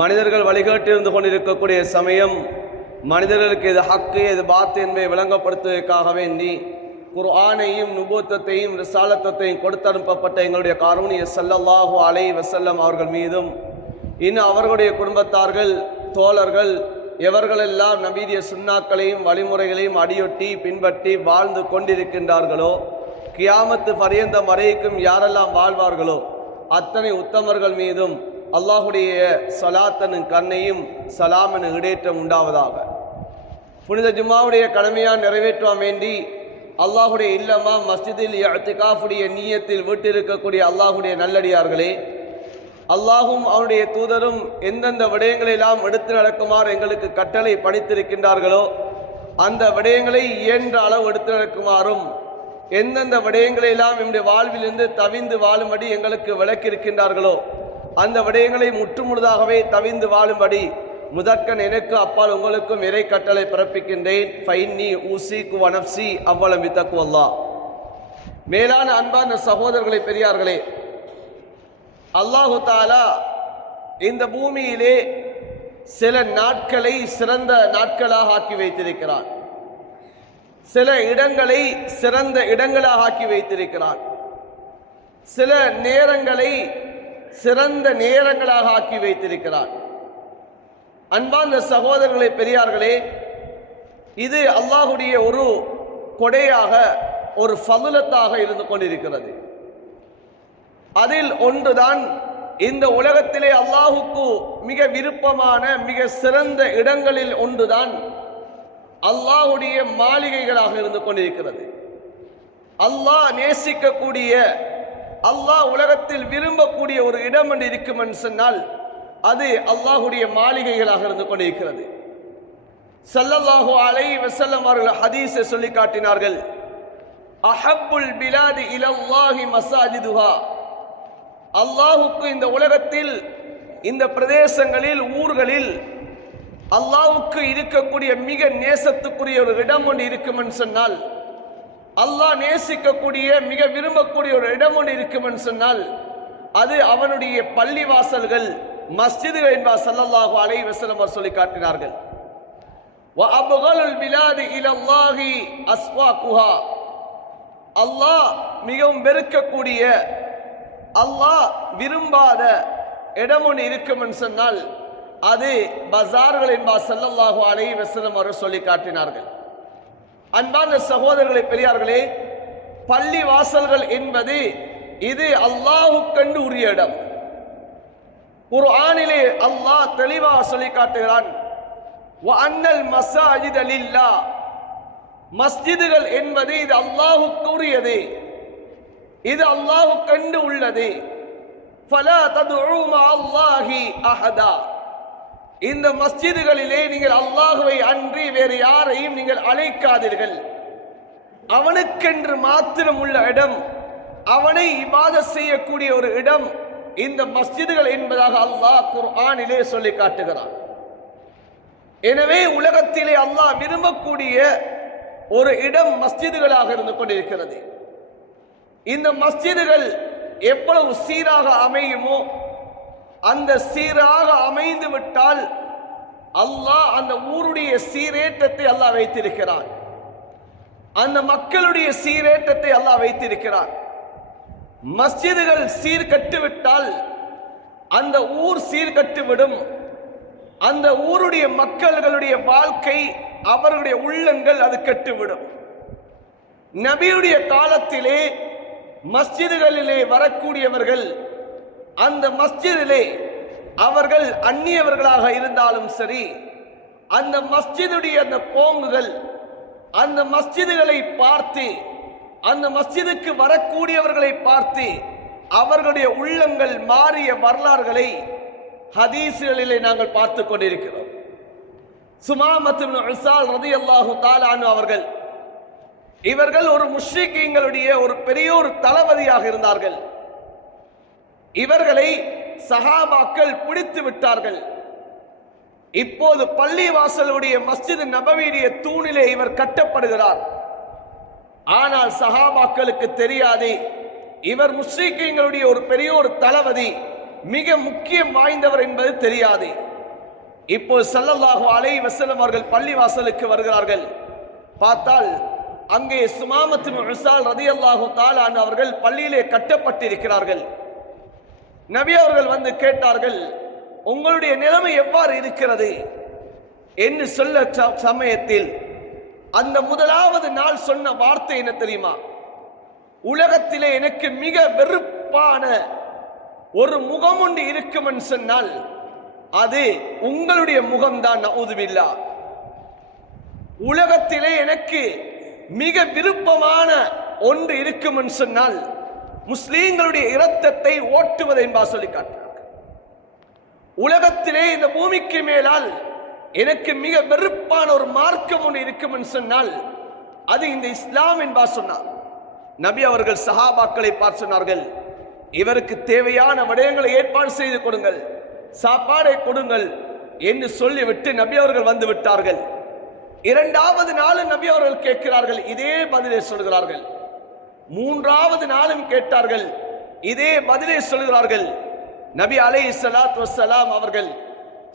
மனிதர்கள் வழிகாட்டிருந்து கொண்டிருக்கக்கூடிய சமயம் மனிதர்களுக்கு இது ஹக்கு இது பாத்து என்பதை விளங்கப்படுத்துவதற்காக வேண்டி குர்ஆனையும் நுபுவத்தையும் ரிசாலத்தையும் கொடுத்தனுப்பப்பட்ட எங்களுடைய காரூணிய ஸல்லல்லாஹு அலைஹி வஸல்லம் அவர்கள் மீதும் இன்னும் அவர்களுடைய குடும்பத்தார்கள் தோழர்கள் எவர்களெல்லாம் நபீதிய சுன்னாக்களையும் வழிமுறைகளையும் அடியொட்டி பின்பற்றி வாழ்ந்து கொண்டிருக்கின்றார்களோ கியாமத்து பரியந்தம் வரைக்கும் யாரெல்லாம் வாழ்வார்களோ அத்தனை உத்தமர்கள் மீதும் அல்லாஹுடைய சலாத்தனும் கண்ணையும் சலாமனு இடேற்றம் உண்டாவதாக. புனித ஜும்மாவுடைய கடமையாக நிறைவேற்றான் வேண்டி அல்லாஹுடைய இல்லமா மஸ்ஜிதில் இஅ்திகாஃபுடைய நீயத்தில் வீட்டிருக்கக்கூடிய அல்லாஹுடைய நல்லடியார்களே, அல்லாஹும் அவனுடைய தூதரும் எந்தெந்த விடயங்களெல்லாம் எடுத்து நடக்குமாறு எங்களுக்கு கட்டளை பணித்திருக்கின்றார்களோ அந்த விடயங்களை இயன்ற அளவு எடுத்து நடக்குமாறும் எந்தெந்த விடயங்களெல்லாம் என்னுடைய வாழ்விலிருந்து தவிந்து வாழும்படி எங்களுக்கு விளக்கியிருக்கின்றார்களோ அந்த விடயங்களை முற்றுமுழுதாகவே தவிந்து வாழும்படி முதற்கன் எனக்கு அப்பால் உங்களுக்கும் இறை கட்டளை பிறப்பிக்கின்றேன். ஃபைன்னி ஊசிக்கு வனப்சி அவ்வளம் வித்தக்கு அல்லாஹ். மேலான அன்பான சகோதரர்களை பெரியார்களே, அல்லாஹு தாலா இந்த பூமியிலே சில நாட்களை சிறந்த நாட்களாக ஆக்கி வைத்திருக்கிறான். சில இடங்களை சிறந்த இடங்களாக ஆக்கி வைத்திருக்கிறான். சில நேரங்களை சிறந்த நேரங்களாக ஆக்கி வைத்திருக்கிறான். அன்பார்ந்த சகோதரர்களே பெரியார்களே, இது அல்லாஹுடைய ஒரு கொடையாக ஒரு ஃபதுலத்தாக இருந்து கொண்டிருக்கிறது. அதில் ஒன்றுதான் இந்த உலகத்திலே அல்லாஹுக்கு மிக விருப்பமான மிக சிறந்த இடங்களில் ஒன்றுதான் அல்லாஹுடைய மாளிகைகளாக இருந்து கொண்டிருக்கிறது. அல்லாஹ் நேசிக்கக்கூடிய அல்லாஹ் உலகத்தில் விரும்பக்கூடிய ஒரு இடம் என்று இருக்கும் என்று சொன்னால் அது அல்லாஹுடைய மாளிகைகளாக இருந்து கொண்டிருக்கிறது. ஸல்லல்லாஹு அலைஹி வஸல்லம் அவர்கள் ஹதீஸை சொல்லி காட்டினார்கள், அஹப்புல் பிலாதி இலல்லாஹி மஸாஜிதுஹா. அல்லாஹுக்கு இந்த உலகத்தில் இந்த பிரதேசங்களில் ஊர்களில் அல்லாஹுக்கு இருக்கக்கூடிய மிக நேசத்துக்குரிய ஒரு இடம் ஒன்று இருக்கும் என்று சொன்னால், அல்லாஹ் நேசிக்கக்கூடிய மிக விரும்பக்கூடிய ஒரு இடம் ஒன்று இருக்கும் என்று சொன்னால் அது அவனுடைய பள்ளிவாசல்கள் மஸ்ஜிதுகள் என்பார் ஸல்லல்லாஹு அலைஹி வஸல்லம் அவர் சொல்லி காட்டினார்கள். வ அப்கலுல் பிலாதி இலல்லாஹி அஸ்வாகுஹா. அல்லாஹ் மிகவும் வெறுக்கக்கூடிய அல்லாஹ் விரும்பாத இடம் ஒன்று இருக்கும் என்று சொன்னால் அது பஜார்கள் என்பார் ஸல்லல்லாஹு அலைஹி வஸல்லம் அவர் சொல்லி காட்டினார்கள். அன்பான சகோதரர்களே பெரியார்களே, பள்ளி வாசல்கள் என்பது இது அல்லாஹுக்கென்று உரிய இடம். குர்ஆனிலே அல்லாஹ் தெளிவாக சொல்லி காட்டுகிறான், வ அன்னல் மஸாஜித லில்லாஹ். மஸ்ஜிதுகள் என்பது இது அல்லாஹுக்கு உரியது, இது அல்லாஹுக்கென்று உள்ளது. ஃபலா ததுஉ மஅல்லாஹி அஹதா. இந்த மஸ்ஜிதுகளிலே நீங்கள் அல்லாஹுவை அன்றி வேறு யாரையும் நீங்கள் அழைக்காதீர்கள். அவனுக்கென்று மாத்திரம் உள்ள இடம், அவனை இபாதத் செய்யக்கூடிய ஒரு இடம் இந்த மஸ்ஜிதுகள் என்பதாக அல்லாஹ் குர்ஆனிலே சொல்லி காட்டுகிறான். எனவே உலகத்திலே அல்லாஹ் விரும்பக்கூடிய ஒரு இடம் மஸ்ஜிதுகளாக இருந்து கொண்டிருக்கிறது. இந்த மஸ்ஜிதுகள் எவ்வளவு சீராக அமையுமோ அந்த சீராக அமைந்து விட்டால் அல்லாஹ் அந்த ஊருடைய சீரேற்றத்தை அல்லாஹ் வைத்திருக்கிறான். அந்த மக்களுடைய சீரேற்றத்தை அல்லாஹ் வைத்திருக்கிறான். மஸ்ஜிதுகள் சீர்கட்டுவிட்டால் அந்த ஊர் சீர்கட்டுவிடும். அந்த ஊருடைய மக்களுடைய வாழ்க்கை அவர்களுடைய உள்ளங்கள் அது கட்டுவிடும். நபியுடைய காலத்திலே மஸ்ஜிதுகளிலே வரக்கூடியவர்கள் அந்த மஸ்ஜிதிலே அவர்கள் அந்நியவர்களாக இருந்தாலும் சரி, அந்த மஸ்ஜிதுடைய அந்த போங்குகள் அந்த மஸ்ஜிதுகளை பார்த்து அந்த மஸ்ஜிதுக்கு வரக்கூடியவர்களை பார்த்து அவர்களுடைய உள்ளங்கள் மாறிய வரலாறுகளை ஹதீஸ்களிலே நாங்கள் பார்த்து கொண்டிருக்கிறோம். சுமாமத் இப்னு உஸால் ரலியல்லாஹு தஆலா அன்ஹு அவர்கள், இவர்கள் ஒரு முஷ்ரிக்கீங்களுடைய ஒரு பெரிய ஒரு தளபதியாக இருந்தார்கள். இவர்களை சஹாபாக்கள் பிடித்து விட்டார்கள். இப்போது பள்ளிவாசலுடைய மஸ்ஜித் நபவியுடைய தூணிலே இவர் கட்டப்படுகிறார். ஆனால் சஹாபாக்களுக்கு தெரியாது இவர் முஸ்லிம்களுடைய ஒரு பெரிய ஒரு தளபதி, மிக முக்கியம் வாய்ந்தவர் என்பது தெரியாது. இப்போ ஸல்லல்லாஹு அலைஹி வஸல்லம் அவர்கள் பள்ளிவாசலுக்கு வருகிறார்கள். பார்த்தால் அங்கே சுமாமத் பின் உஸால் ரலியல்லாஹு தஆலா அன்ஹு அவர்கள் பள்ளியிலே கட்டப்பட்டிருக்கிறார்கள். நபி அவர்கள் வந்து கேட்டார்கள், உங்களுடைய நிலைமை எவ்வாறு இருக்கிறது என்று சொல்ல சமயத்தில் அந்த முதலாவது நாள் சொன்ன வார்த்தை என்ன தெரியுமா? உலகத்திலே எனக்கு மிக வெறுப்பான ஒரு முகம் ஒன்று இருக்கும் என்று சொன்னால் அது உங்களுடைய முகம்தான். நஊதுபில்லாஹ். உலகத்திலே எனக்கு மிக விருப்பமான ஒன்று இருக்கும் என்று சொன்னால் முஸ்லீம்களுடைய இரத்தத்தை ஓட்டுவது என்பா சொல்லி காட்டுறாங்க. உலகத்திலே இந்த பூமிக்கு மேலால் எனக்கு மிக வெறுப்பான ஒரு மார்க்கம் ஒன்று இருக்கும் என்று சொன்னால் அது இந்த இஸ்லாம் என்பா சொன்னார். நபி அவர்கள் சஹாபாக்களை பார்த்து சொன்னார்கள், இவருக்கு தேவையான விடயங்களை ஏற்பாடு செய்து கொடுங்கள், சாப்பாடை கொடுங்கள் என்று சொல்லிவிட்டு நபி அவர்கள் வந்து விட்டார்கள். இரண்டாவது நாளும் நபி அவர்கள் கேட்கிறார்கள், இதே பதிலை சொல்கிறார்கள். மூன்றாவது நாளும் கேட்டார்கள், இதே பதிலை சொல்கிறார்கள். நபி அலைஹிஸ்ஸலாத்து வஸ்ஸலாம் அவர்கள்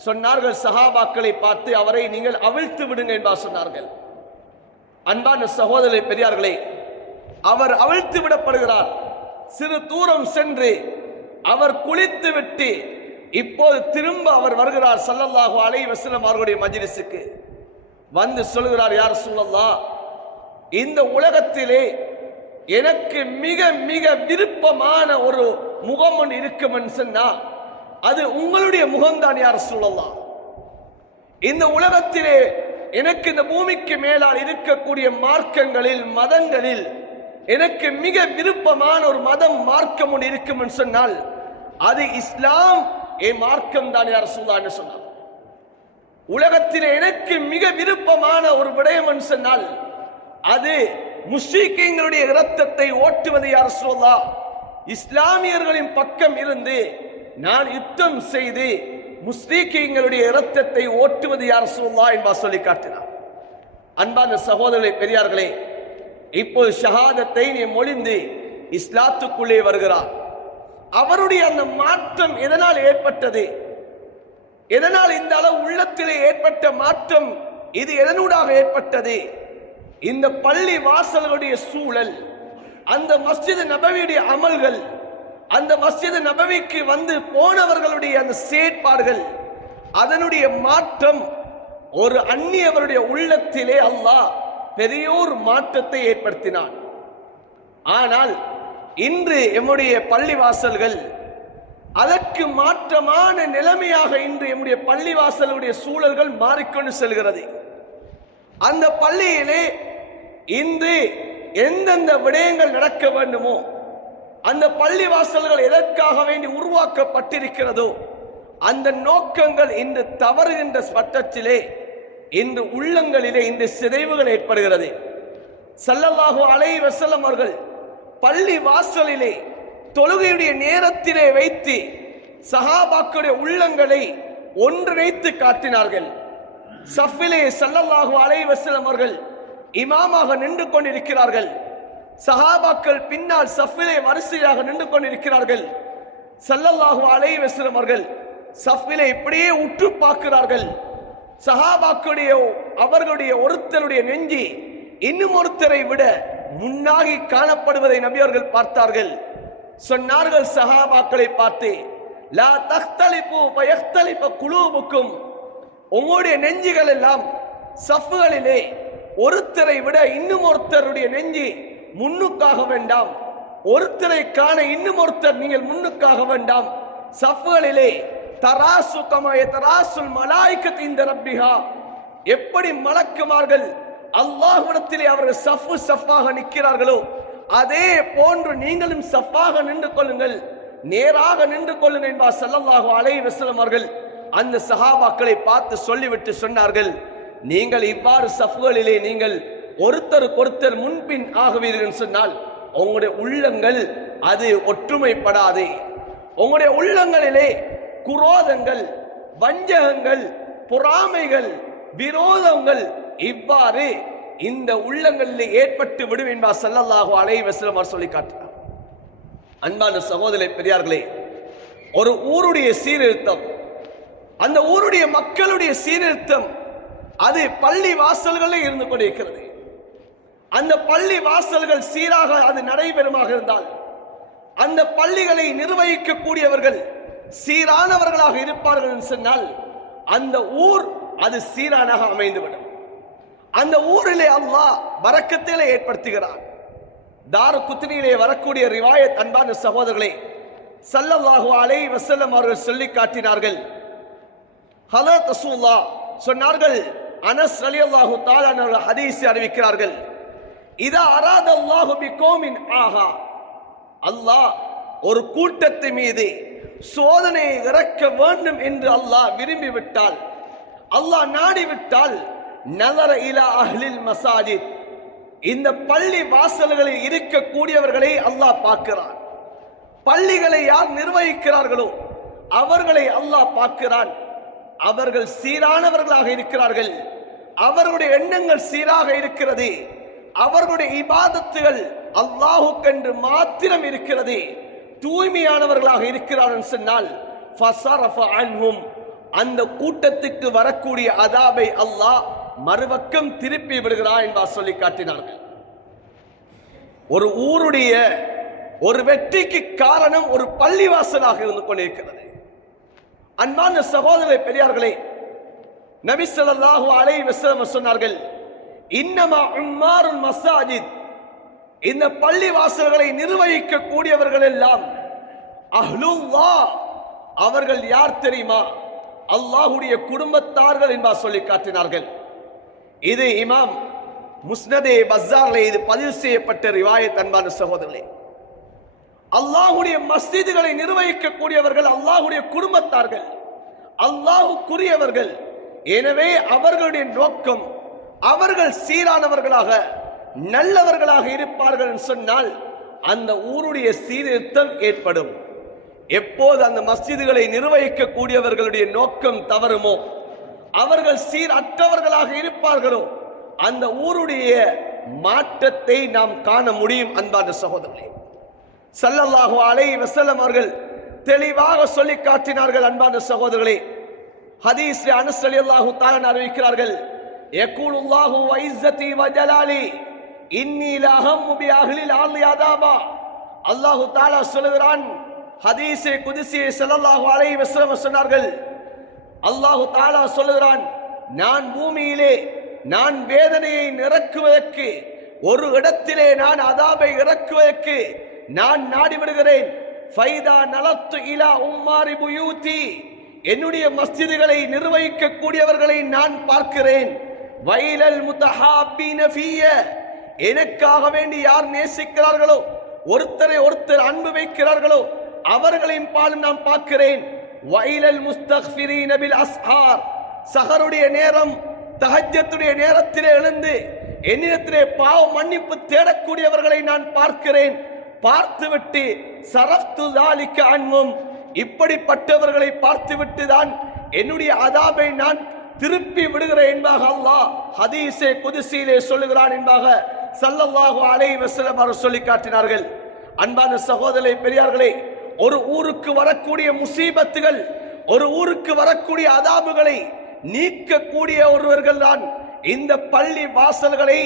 சொன்னார்கள், சஹாபாக்களை பார்த்து அவரை நீங்கள் அவிழ்த்து விடுங்க என்பா சொன்னார்கள். அன்பான சகோதரர்களே, பெரியார்களே, அவர் அவிழ்த்து விடப்படுகிறார். சிறு தூரம் சென்று அவர் குளித்து விட்டு இப்போது திரும்ப அவர் வருகிறார் ஸல்லல்லாஹு அலைஹி வஸல்லம் அவர்களுடைய மஜ்லிஸுக்கு. வந்து சொல்கிறார், யா ரசூலல்லாஹ், இந்த உலகத்திலே எனக்கு மிக மிக விருப்பமான ஒரு முகம் ஒன்று இருக்கும் என்று சொன்னா அது உங்களுடைய முகம்தான் யா ரசூலல்லாஹ். இந்த உலகத்திலே எனக்கு இந்த பூமிக்கு மேலால் இருக்கக்கூடிய மார்க்கங்களில் மதங்களில் எனக்கு மிக விருப்பமான ஒரு மதம் மார்க்கம் ஒன்று இருக்கும் என்று சொன்னால் அது இஸ்லாம் மார்க்கம் தான் யா ரசூலல்லாஹ் என்று சொன்னார். உலகத்தில் எனக்கு மிக விருப்பமான ஒரு விடயம் என்று சொன்னால் அது முஸ்லிம்களுடைய இரத்தத்தை ஓட்டுவது யா ரசூலல்லாஹ். இஸ்லாமியர்களின் பக்கம் இருந்து நான் யுத்தம் செய்து முஸ்லிம்களுடைய இரத்தத்தை ஓட்டுவது யா ரசூலல்லாஹ் என்பா சொல்லி காட்டினார். அன்பான சகோதரர்களே, பெரியார்களே, இப்போது ஷஹாதத்தை மொழிந்து இஸ்லாத்துக்குள்ளே வருகிறார். அவருடைய அந்த மாற்றம் எதனால் ஏற்பட்டது? எதனால் இந்த அளவு உள்ளத்திலே ஏற்பட்ட மாற்றம்? இது எதனூடாக ஏற்பட்டது? இந்த பள்ளி வாசல்களுடைய சூழல், அந்த மஸ்ஜித் நபவியுடைய அமல்கள், அந்த மஸ்ஜித் நபவிக்கு வந்து போனவர்களுடைய அந்த செயற்பாடுகள், அதனுடைய மாற்றம் ஒரு அந்நியவருடைய உள்ளத்திலே அல்லாஹ் பெரியோர் மாற்றத்தை ஏற்படுத்தினான். ஆனால் இன்று எம்முடைய பள்ளிவாசல்கள் அதற்கு மாற்றமான நிலைமையாக இன்று எம்முடைய பள்ளிவாசலுடைய சூழல்கள் மாறிக்கொண்டு செல்கிறது. அந்த பள்ளியிலே இன்று எந்தெந்த விடயங்கள் நடக்க வேண்டுமோ, அந்த பள்ளிவாசல்கள் எதற்காக வேண்டி உருவாக்கப்பட்டிருக்கிறதோ அந்த நோக்கங்கள் இன்று தவறுகின்ற பட்சத்திலே இன்று உள்ளங்களிலே இன்று சிதைவுகள் ஏற்படுகிறது. ஸல்லல்லாஹு அலைஹி வஸல்லம் அவர்கள் பள்ளி வாசலிலே தொழுகையுடைய நேரத்திலே வைத்து சஹாபாக்களுடைய உள்ளங்களை ஒன்றிணைத்து காட்டினார்கள். சஃபிலே ஸல்லல்லாஹு அலைஹி வஸல்லம் அவர்கள் இமாமாக நின்று கொண்டிருக்கிறார்கள். சஹாபாக்கள் பின்னால் சஃபிலே வரிசையாக நின்று கொண்டிருக்கிறார்கள். ஸல்லல்லாஹு அலைஹி வஸல்லம் அவர்கள் சஃபிலே இப்படியே உற்று பார்க்கிறார்கள். சஹாபாக்களுடைய அவர்களுடைய ஒருத்தருடைய நெஞ்சி இன்னும் ஒருத்தரை விட முன்னாகி காணப்படுவதை நபி அவர்கள் பார்த்தார்கள். சொன்னார்கள் சஹாபாக்களை பார்த்து, லா தக்தலிபு ஃபயக்தலிப குலூபுக்கும், உங்களுடைய நெஞ்சுகள் எல்லாம் சஃப்களிலே ஒருத்தரை விட இன்னும் ஒருத்தருடைய நெஞ்சி முன்னுக்காக வேண்டாம், ஒருத்தரை காண இன்னும் ஒருத்தர் நீங்கள் முன்னுக்காக வேண்டாம். சஃப்களிலே தராசு கமா யதராசுல் மலாயிகத்து இன்த ரப்பிஹா, எப்படி மலக்குமார்கள் அல்லாஹ்விடத்திலே அவர்கள் சஃப்பு சஃப்பாக நிற்கிறார்களோ அதே போன்று நீங்களும் சஃப்பாக நின்று கொள்ளுங்கள், நேராக நின்று கொள்ளுங்கள் என்பார் ஸல்லல்லாஹு அலைஹி வஸல்லம் அவர்கள் அந்த சஹாபாக்களை பார்த்து சொல்லிவிட்டு சொன்னார்கள், நீங்கள் இவ்வாறு சஃப்களிலே நீங்கள் ஒருத்தருக்கு ஒருத்தர் முன்பின் ஆகுவீர்கள் சொன்னால் உங்களுடைய உள்ளங்கள் அது ஒற்றுமைப்படாது. உங்களுடைய உள்ளங்களிலே குரோதங்கள், வஞ்சகங்கள், பொறாமைகள், விரோதங்கள் இவ்வாறு இந்த உள்ளங்களிலே ஏற்பட்டு விடும் என்பார் ஸல்லல்லாஹு அலைஹி வஸல்லம் அவர் சொல்லி காட்டினார். அன்பான சகோதரர்களே, பெரியார்களே, ஒரு ஊருடைய சீர்திருத்தம், அந்த ஊருடைய மக்களுடைய சீர்திருத்தம் அது பள்ளி வாசல்களில் இருந்து கொண்டிருக்கிறது. அந்த பள்ளி வாசல்கள் சீராக அது நடைபெறுமாக இருந்தால், அந்த பள்ளிகளை நிர்வகிக்கக்கூடியவர்கள் சீரானவர்களாக இருப்பார்கள் என்று சொன்னால், அந்த ஊர் அது சீரானாக அமைந்துவிடும். அந்த ஊரிலே அல்லாஹ் பரக்கத்திலே ஏற்படுத்துகிறான். தாரு குத்னியிலே வரக்கூடிய ரிவாயத், அன்பான சகோதரர்களே, ஸல்லல்லாஹு அலைஹி வஸல்லம் அவர்கள் சொல்லி காட்டினார்கள். ஹஜ்ரத் ரசூலுல்லாஹ் சொன்னார்கள், அனஸ் ரலியல்லாஹு தஆலா அவர்கள் ஹதீஸை அறிவிக்கிறார்கள், இதா அராதல்லாஹு பிகௌமின் ஆஹா, அல்லாஹ் ஒரு கூட்டத்தை மீது சோதனையை இறக்க வேண்டும் என்று அல்லாஹ் விரும்பிவிட்டால், அல்லாஹ் நாடிவிட்டால், நஸர இலா அஹ்லில் மசாஜித், இந்த பள்ளி வாசல்களில் இருக்கக்கூடியவர்களை அல்லாஹ் பார்க்கிறான். பள்ளிகளை யார் நிர்வகிக்கிறார்களோ அவர்களை அல்லாஹ் பார்க்கிறான். அவர்கள் சீரானவர்களாக இருக்கிறார்கள், அவர்களுடைய எண்ணங்கள் சீராக இருக்கிறது, அவர்களுடைய இபாதத்துகள் அல்லாஹுக்கென்று மாத்திரம் இருக்கிறது, தூய்மையானவர்களாக இருக்கிறார்கள் சொன்னால், ஃபஸரஃப அன்ஹும், அந்த கூட்டத்துக்கு வரக்கூடிய அதாபை அல்லாஹ் மறுபக்கம் திருப்பி விடுகிறார் என்பார் சொல்லி காட்டினார்கள். ஒரு ஊருடைய ஒரு வெற்றிக்கு காரணம் ஒரு பள்ளிவாசலாக இருந்து கொண்டிருக்கிறது. அன்பான சகோதர பெரியார்களே, நபி ஸல்லல்லாஹு அலைஹி வஸல்லம் சொன்னார்கள், இன்னமா உம்மாருல் மசாஜித், இந்த பள்ளி வாசல்களை நிர்வகிக்க கூடியவர்கள் எல்லாம் அஹ்லுல்லாஹ், அவர்கள் யார் தெரியுமா? அல்லாஹ்வுடைய குடும்பத்தார்கள் என்பார் சொல்லி காட்டினார்கள். இது இமாம் முஸ்னதே பஸார்ல இது பதிவு செய்யப்பட்ட ரிவாயத். அன்பான சகோதரர்களே, அல்லாஹ்வுடைய மஸ்ஜிதுகளை நிர்வகிக்க கூடியவர்கள் அல்லாஹ்வுடைய குடும்பத்தார்கள், அல்லாஹ்வுக்குரியவர்கள். எனவே அவர்களுடைய நோக்கம், அவர்கள் சீரானவர்களாக நல்லவர்களாக இருப்பார்கள் என்று சொன்னால் அந்த ஊருடைய சீர்திருத்தம் ஏற்படும். எப்போது அந்த மஸ்ஜிதுகளை நிர்வகிக்க கூடியவர்களுடைய நோக்கம் தவறுமோ, அவர்கள் சீரற்றவர்களாக இருப்பார்களோ, அந்த ஊருடைய மாற்றத்தை நாம் காண முடியும். அன்பான சகோதரர்களே, ஸல்லல்லாஹு அலைஹி வஸல்லம் அவர்கள் தெளிவாக சொல்லி காட்டினார்கள். அன்பான சகோதரர்களே, ஹதீஸ் அனஸ் ரலியல்லாஹு தஆலா அறிவிக்கிறார்கள், யகூலுல்லாஹு வ இஸ்ஸதி வ ஜலாலி இன்னி லஹம்மு பி அஹ்லில் அர்தி அதாபா, அல்லாஹு தஆலா சொல்கிறான், ஹதீஸே குத்ஸியே ஸல்லல்லாஹு அலைஹி வஸல்லம் சொன்னார்கள், அல்லாஹு தஆலா சொல்கிறான், நான் பூமியிலே நான் வேதனையை இறக்குவதற்கு, ஒரு இடத்திலே நான் அதாபை இறக்குவதற்கு நான் நாடிவிடுகிறேன். ஃபைதா நலத்து இலா உம்மாரி புயூதி, என்னுடைய மஸ்ஜிதுகளை நிர்வகிக்க கூடியவர்களை நான் பார்க்கிறேன். வைலல் முத்தஹாபீன ஃபிய, எனக்காக வேண்டி யார் நேசிக்கிறார்களோ, ஒருத்தரை ஒருத்தர் அன்பு வைக்கிறார்களோ அவர்களின் பாலும் நான் பார்க்கிறேன். வைலல் முஸ்தக்ஃபிரீன பில் அஸ்ஹார், சஹருடைய நேரம் தஹஜ்ஜத்துடைய நேரத்திலே எழுந்து என்னிடத்திலே பாவ மன்னிப்பு தேடக்கூடியவர்களை நான் பார்க்கிறேன். பார்த்துவிட்டு சரஃப்து ஸாலிக அன்ஹும், இப்படிப்பட்டவர்களை பார்த்துவிட்டு தான் என்னுடைய அதாபை நான் திருப்பி விடுகிறேன் என்பாக அல்லாஹ் ஹதீஸே குத்ஸியிலே சொல்லுகிறான் என்பாக ஸல்லல்லாஹு அலைஹி வஸல்லம் அவர்கள் சொல்லி காட்டினார்கள். அன்பான சகோதரர்களே, பெரியார்களே, ஒரு ஊருக்கு வரக்கூடிய முசீபத்துகள், ஒரு ஊருக்கு வரக்கூடிய அதாபுகளை நீக்கக்கூடிய ஒருவர்கள் தான் இந்த பள்ளி வாசல்களை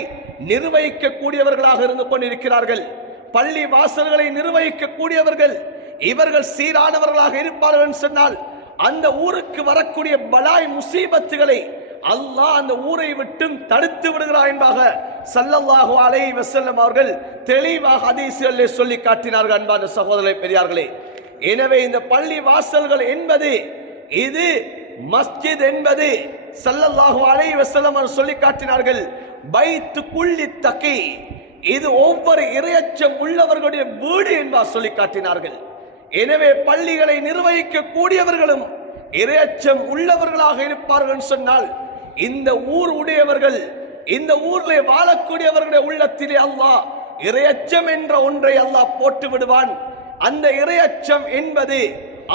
நிர்வகிக்க கூடியவர்களாக இருந்து கொண்டிருக்கிறார்கள். பள்ளி வாசல்களை நிர்வகிக்க கூடியவர்கள் இவர்கள் சீரானவர்களாக இருப்பார்கள் சொன்னால் அந்த ஊருக்கு வரக்கூடிய பலாய் முசீபத்துகளை அல்லாஹ் அந்த ஊரை விட்டும் தடுத்து விடுகிறார் என்பதாக ஸல்லல்லாஹு அலைஹி வஸல்லம் அவர்கள் தெளிவாக ஹதீஸ்களிலே சொல்லி காட்டினார்கள். அன்பான சகோதரர்களே, பெரியார்களே, எனவே இந்த பள்ளி வாசல்கள் என்பது, இது மஸ்ஜித் என்பது ஸல்லல்லாஹு அலைஹி வஸல்லம் அவர்கள் சொல்லி காட்டினார்கள், பைத்து குல்லி தகி, இது ஒவ்வொரு இறையச்சம் உள்ளவர்களுடைய வீடு என்பார் சொல்லி காட்டினார்கள். எனவே பள்ளிகளை நிர்வகிக்க கூடியவர்களும் இறையச்சம் உள்ளவர்களாக இருப்பார்கள் சொன்னால் இந்த ஊர் உடையவர்கள், இந்த ஊரிலே வாழக்கூடியவர்களுடைய உள்ளத்திலே அல்லாஹ் இறையச்சம் என்ற ஒன்றை அல்லாஹ் போட்டு விடுவான். அந்த இறையச்சம் என்பது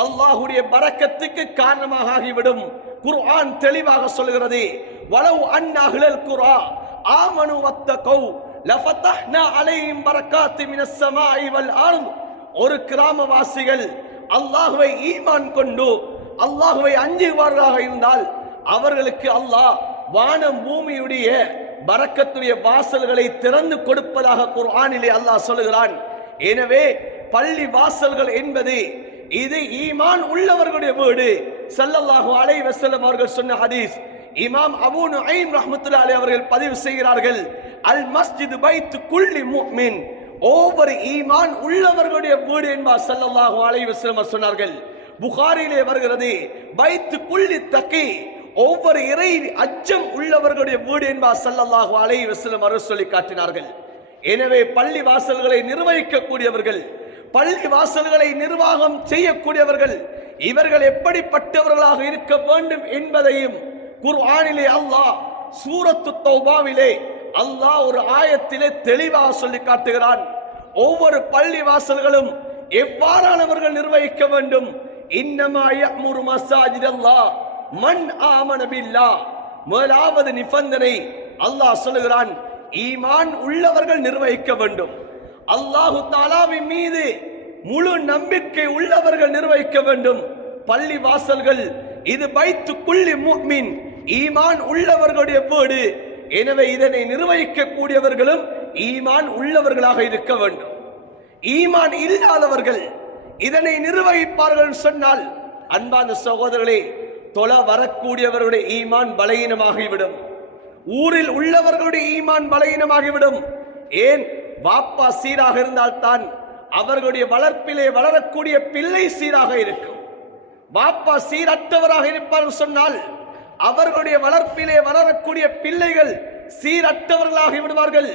அல்லாஹ்வுடைய பரக்கத்துக்கு காரணமாக ஆகிவிடும். குர்ஆன் தெளிவாக சொல்கிறது, வலவ் அன்ன அஹ்லல் குர்ஆ ஆமனு வத்தகௌ லஃபதஹ்னா அலைஹிம் பரக்காத்தி மினஸ் ஸமாஇ வல் அர்த், ஒரு கிராமவாசிகள் அல்லாஹ்வை ஈமான் கொண்டு அல்லாஹ்வை அஞ்சுவார்களாக இருந்தால் அவர்களுக்கு அல்லாஹ் வானம் பூமியுடைய பரக்கத்துடைய வாசல்களை திறந்து கொடுப்பதாக குர்ஆனிலே அல்லாஹ் சொல்லுகிறான். எனவே பள்ளி வாசல்கள் என்பது இது ஈமான் உள்ளவர்களுடைய வீடு. ஸல்லல்லாஹு அலைஹி வஸல்லம் அவர்கள் சொன்ன ஹதீஸ் இமாம் அபூ நுஐம் ரஹ்மத்துல்லாஹி அலைஹி அவர்கள் பதிவு செய்கிறார்கள். அல் மஸ்ஜிது பைத்து குல்லி முஃமின், ஒவ்வொரு ஈமான் உள்ளவர்களுடைய வீடு என்பார் ஸல்லல்லாஹு அலைஹி வஸல்லம் சொன்னார்கள். புகாரிலே வருகிறது பைத்து குல்லி தகி, ஒவ்வொரு இறை அச்சம் உள்ளவர்களுடைய வீடு என்பார் ஸல்லல்லாஹு அலைஹி வஸல்லம் அவர்கள் சொல்லி காட்டினார்கள். எனவே பள்ளி வாசல்களை நிர்வகிக்கக்கூடியவர்கள், பள்ளி வாசல்களை நிர்வாகம் செய்யக்கூடியவர்கள், இவர்கள் எப்படிப்பட்டவர்களாக இருக்க வேண்டும் என்பதையும் குர்ஆனிலே அல்லாஹ் சூரத்து தௌபாவிலே அல்லாஹ் ஒரு ஆயத்திலே தெளிவாக சொல்லி காட்டுகிறான். ஒவ்வொரு பள்ளி வாசல்களும் எவ்வாறானவர்கள் நிர்வகிக்க வேண்டும். இன்னமா யஅ்முரு மஸாஜிதல்லாஹ் மன் ஆமன பில்லாஹ், முதலாவது நிபந்தனை அல்லாஹ் சொல்லுகிறான், ஈமான் உள்ளவர்கள் நிர்வகிக்க வேண்டும். அல்லாஹு தஆலாவின் மீது முழு நம்பிக்கை உள்ளவர்கள் நிர்வகிக்க வேண்டும். பள்ளி வாசல்கள் இது பைத்து குல்லி முஃமின், ஈமான் உள்ளவர்களுடைய வீடு. எனவே இதனை நிர்வகிக்க கூடியவர்களும் ஈமான் உள்ளவர்களாக இருக்க வேண்டும். ஈமான் இல்லாதவர்கள் இதனை நிர்வகிப்பார்கள் சொன்னால், அன்பான சகோதரர்களே, தொழ வரக்கூடியவர்களுடைய ஈமான் பலகீனமாகிவிடும். ஊரில் உள்ளவர்களுடைய ஈமான் பலகீனமாகிவிடும். ஏன்? வாப்பா சீராக இருந்தால்தான் அவர்களுடைய வளர்ப்பிலே வளரக்கூடிய பிள்ளை சீராக இருக்கும். வாப்பா சீரற்றவராக இருப்பார்கள் சொன்னால் அவர்களுடைய வளர்ப்பிலே வளரக்கூடிய பிள்ளைகள் சீரற்றவர்களாகி விடுவார்கள்.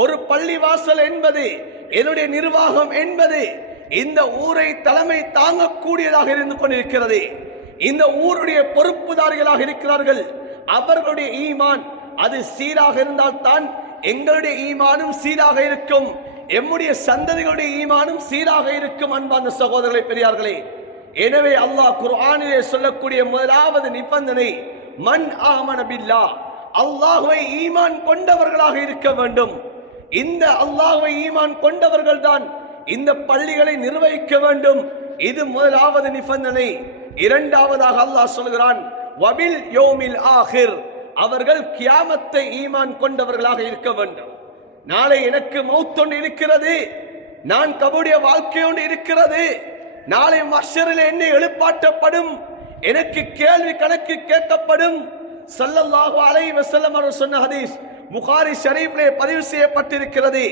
ஒரு பள்ளி வாசல் என்பது, என்னுடைய நிர்வாகம் என்பது இந்த ஊரை தலைமை தாங்கக்கூடியதாக இருந்து கொண்டிருக்கிறது. இந்த ஊருடைய பொறுப்புதாரிகளாக இருக்கிறார்கள். அவர்களுடைய ஈமான் அது சீராக இருந்தால்தான் எங்களுடைய ஈமானும் சீராக இருக்கும், எம்முடைய சந்ததிகளுடைய ஈமானும் சீராக இருக்கும். அன்பான சகோதரர்களே, பெரியார்களே, எனவே அல்லாஹ் குர்ஆனிலே சொல்லக்கூடிய முதலாவது நிபந்தனை மன் ஆமன பில்லாஹ், அல்லாஹ்வை ஈமான் கொண்டவர்களாக இருக்க வேண்டும். இந்த அல்லாஹ்வை ஈமான் கொண்டவர்கள் தான் இந்த பள்ளிகளை நிர்வகிக்க வேண்டும். இது முதலாவது நிபந்தனை. இரண்டாவதாக அல்லாஹ் சொல்கிறான் வபில் யௌமில் ஆகிர், அவர்கள் கியாமத்தை ஈமான் கொண்டவர்களாக இருக்க வேண்டும். நாளை எனக்கு மௌத் ஒன்று இருக்கிறது, நான் கபருடைய வாழ்க்கை ஒன்று இருக்கிறது, நாளை மஹ்ஷரில் என்னை எழுப்பாட்டப்படும், எனக்கு கேள்வி கணக்கு கேட்கப்படும். ஸல்லல்லாஹு அலைஹி வஸல்லம் அவர்கள் சொன்ன ஹதீஸ் புகாரி ஷரீஃபிலே பதிவு செய்யப்பட்டிருக்கிறது.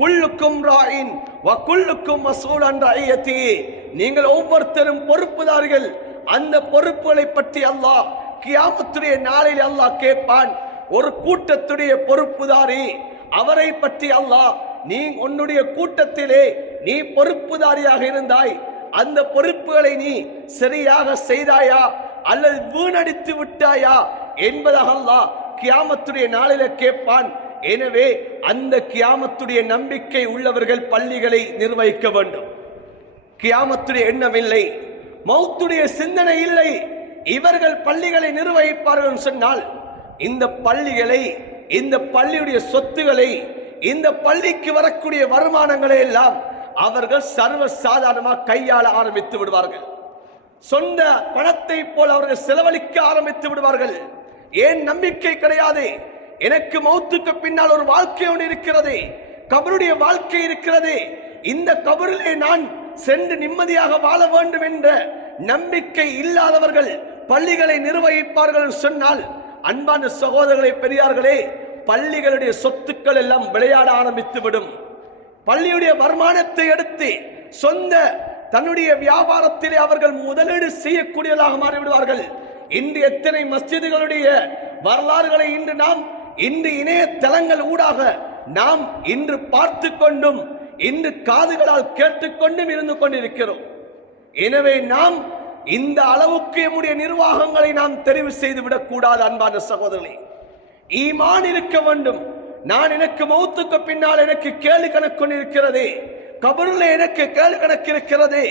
குல்லுக்கும் ராயின் வ குல்லுக்கும் மஸ்ஊல் அன் ரஇயத்திஹி, நீங்கள் ஒவ்வொருத்தரும் பொறுப்புதாரிகள். அந்த பொறுப்புகளை பற்றி அல்லாஹ் கியாமத்துடைய நாளில் அல்லாஹ் கேட்பான். ஒரு கூட்டத்துடைய பொறுப்புதாரி, அவரை பற்றி அல்லாஹ், நீ உன்னுடைய கூட்டத்திலே நீ பொறுப்புதாரியாக இருந்தாய், அந்த பொறுப்புகளை நீ சரியாக செய்தாயா அல்லது வீணடித்து விட்டாயா என்பதாக அல்லாஹ் கியாமத்துடைய நாளில கேட்பான். எனவே அந்த கியாமத்துடைய நம்பிக்கை உள்ளவர்கள் பள்ளிகளை நிர்வகிக்க வேண்டும். கியாமத்துடைய எண்ணம் இல்லை, மௌத்துடைய சிந்தனை இல்லை, இவர்கள் பள்ளிகளை நிர்வகிப்பார்கள் சொன்னால் இந்த பள்ளிகளை, இந்த பள்ளியுடைய சொத்துக்களை, இந்த பள்ளிக்கு வரக்கூடிய வருமானங்களை எல்லாம் அவர்கள் சர்வ சாதாரணமாக கையாள ஆரம்பித்து விடுவார்கள். சொந்த பணத்தை போல் அவர்கள் செலவழிக்க ஆரம்பித்து விடுவார்கள். ஏன்? நம்பிக்கை கிடையாது. எனக்கு மௌத்துக்கு பின்னால் ஒரு வாழ்க்கை ஒன்று இருக்கிறது, கபருடைய வாழ்க்கை இருக்கிறது, இந்த கபரிலே நான் சென்று நிம்மதியாக வாழ வேண்டும் என்ற நம்பிக்கை இல்லாதவர்கள் பள்ளிகளை நிர்வகிப்பார்கள் சொன்னால், அன்பான சகோதரர்களே, பெரியார்களே, பள்ளிகளுடைய சொத்துக்கள் எல்லாம் விளையாட ஆரம்பித்து விடும். பள்ளியுடைய வருமானத்தை எடுத்து சொந்த தன்னுடைய வியாபாரத்திலே அவர்கள் முதலீடு செய்யக்கூடியதாக மாறிவிடுவார்கள். இன்று எத்தனை மஸ்ஜிதுகளுடைய வரலாறுகளை இன்று இணையதளங்கள் ஊடாக நாம் இன்று பார்த்து கொண்டும் இன்று காதுகளால் கேட்டுக்கொண்டும் இருந்து கொண்டிருக்கிறோம். எனவே நாம் இந்த அளவுக்கு நம்முடைய நிர்வாகங்களை நாம் தெரிவு செய்து விடக்கூடாது. அன்பான சகோதரர்களே, ஈமான் இருக்க வேண்டும். நான் எனக்கு மௌத்துக்கு பின்னால் எனக்கு கேள்வி கணக்கு இருக்கிறது, கபரில் எனக்கு கேள்வி கணக்கு இருக்கிறது,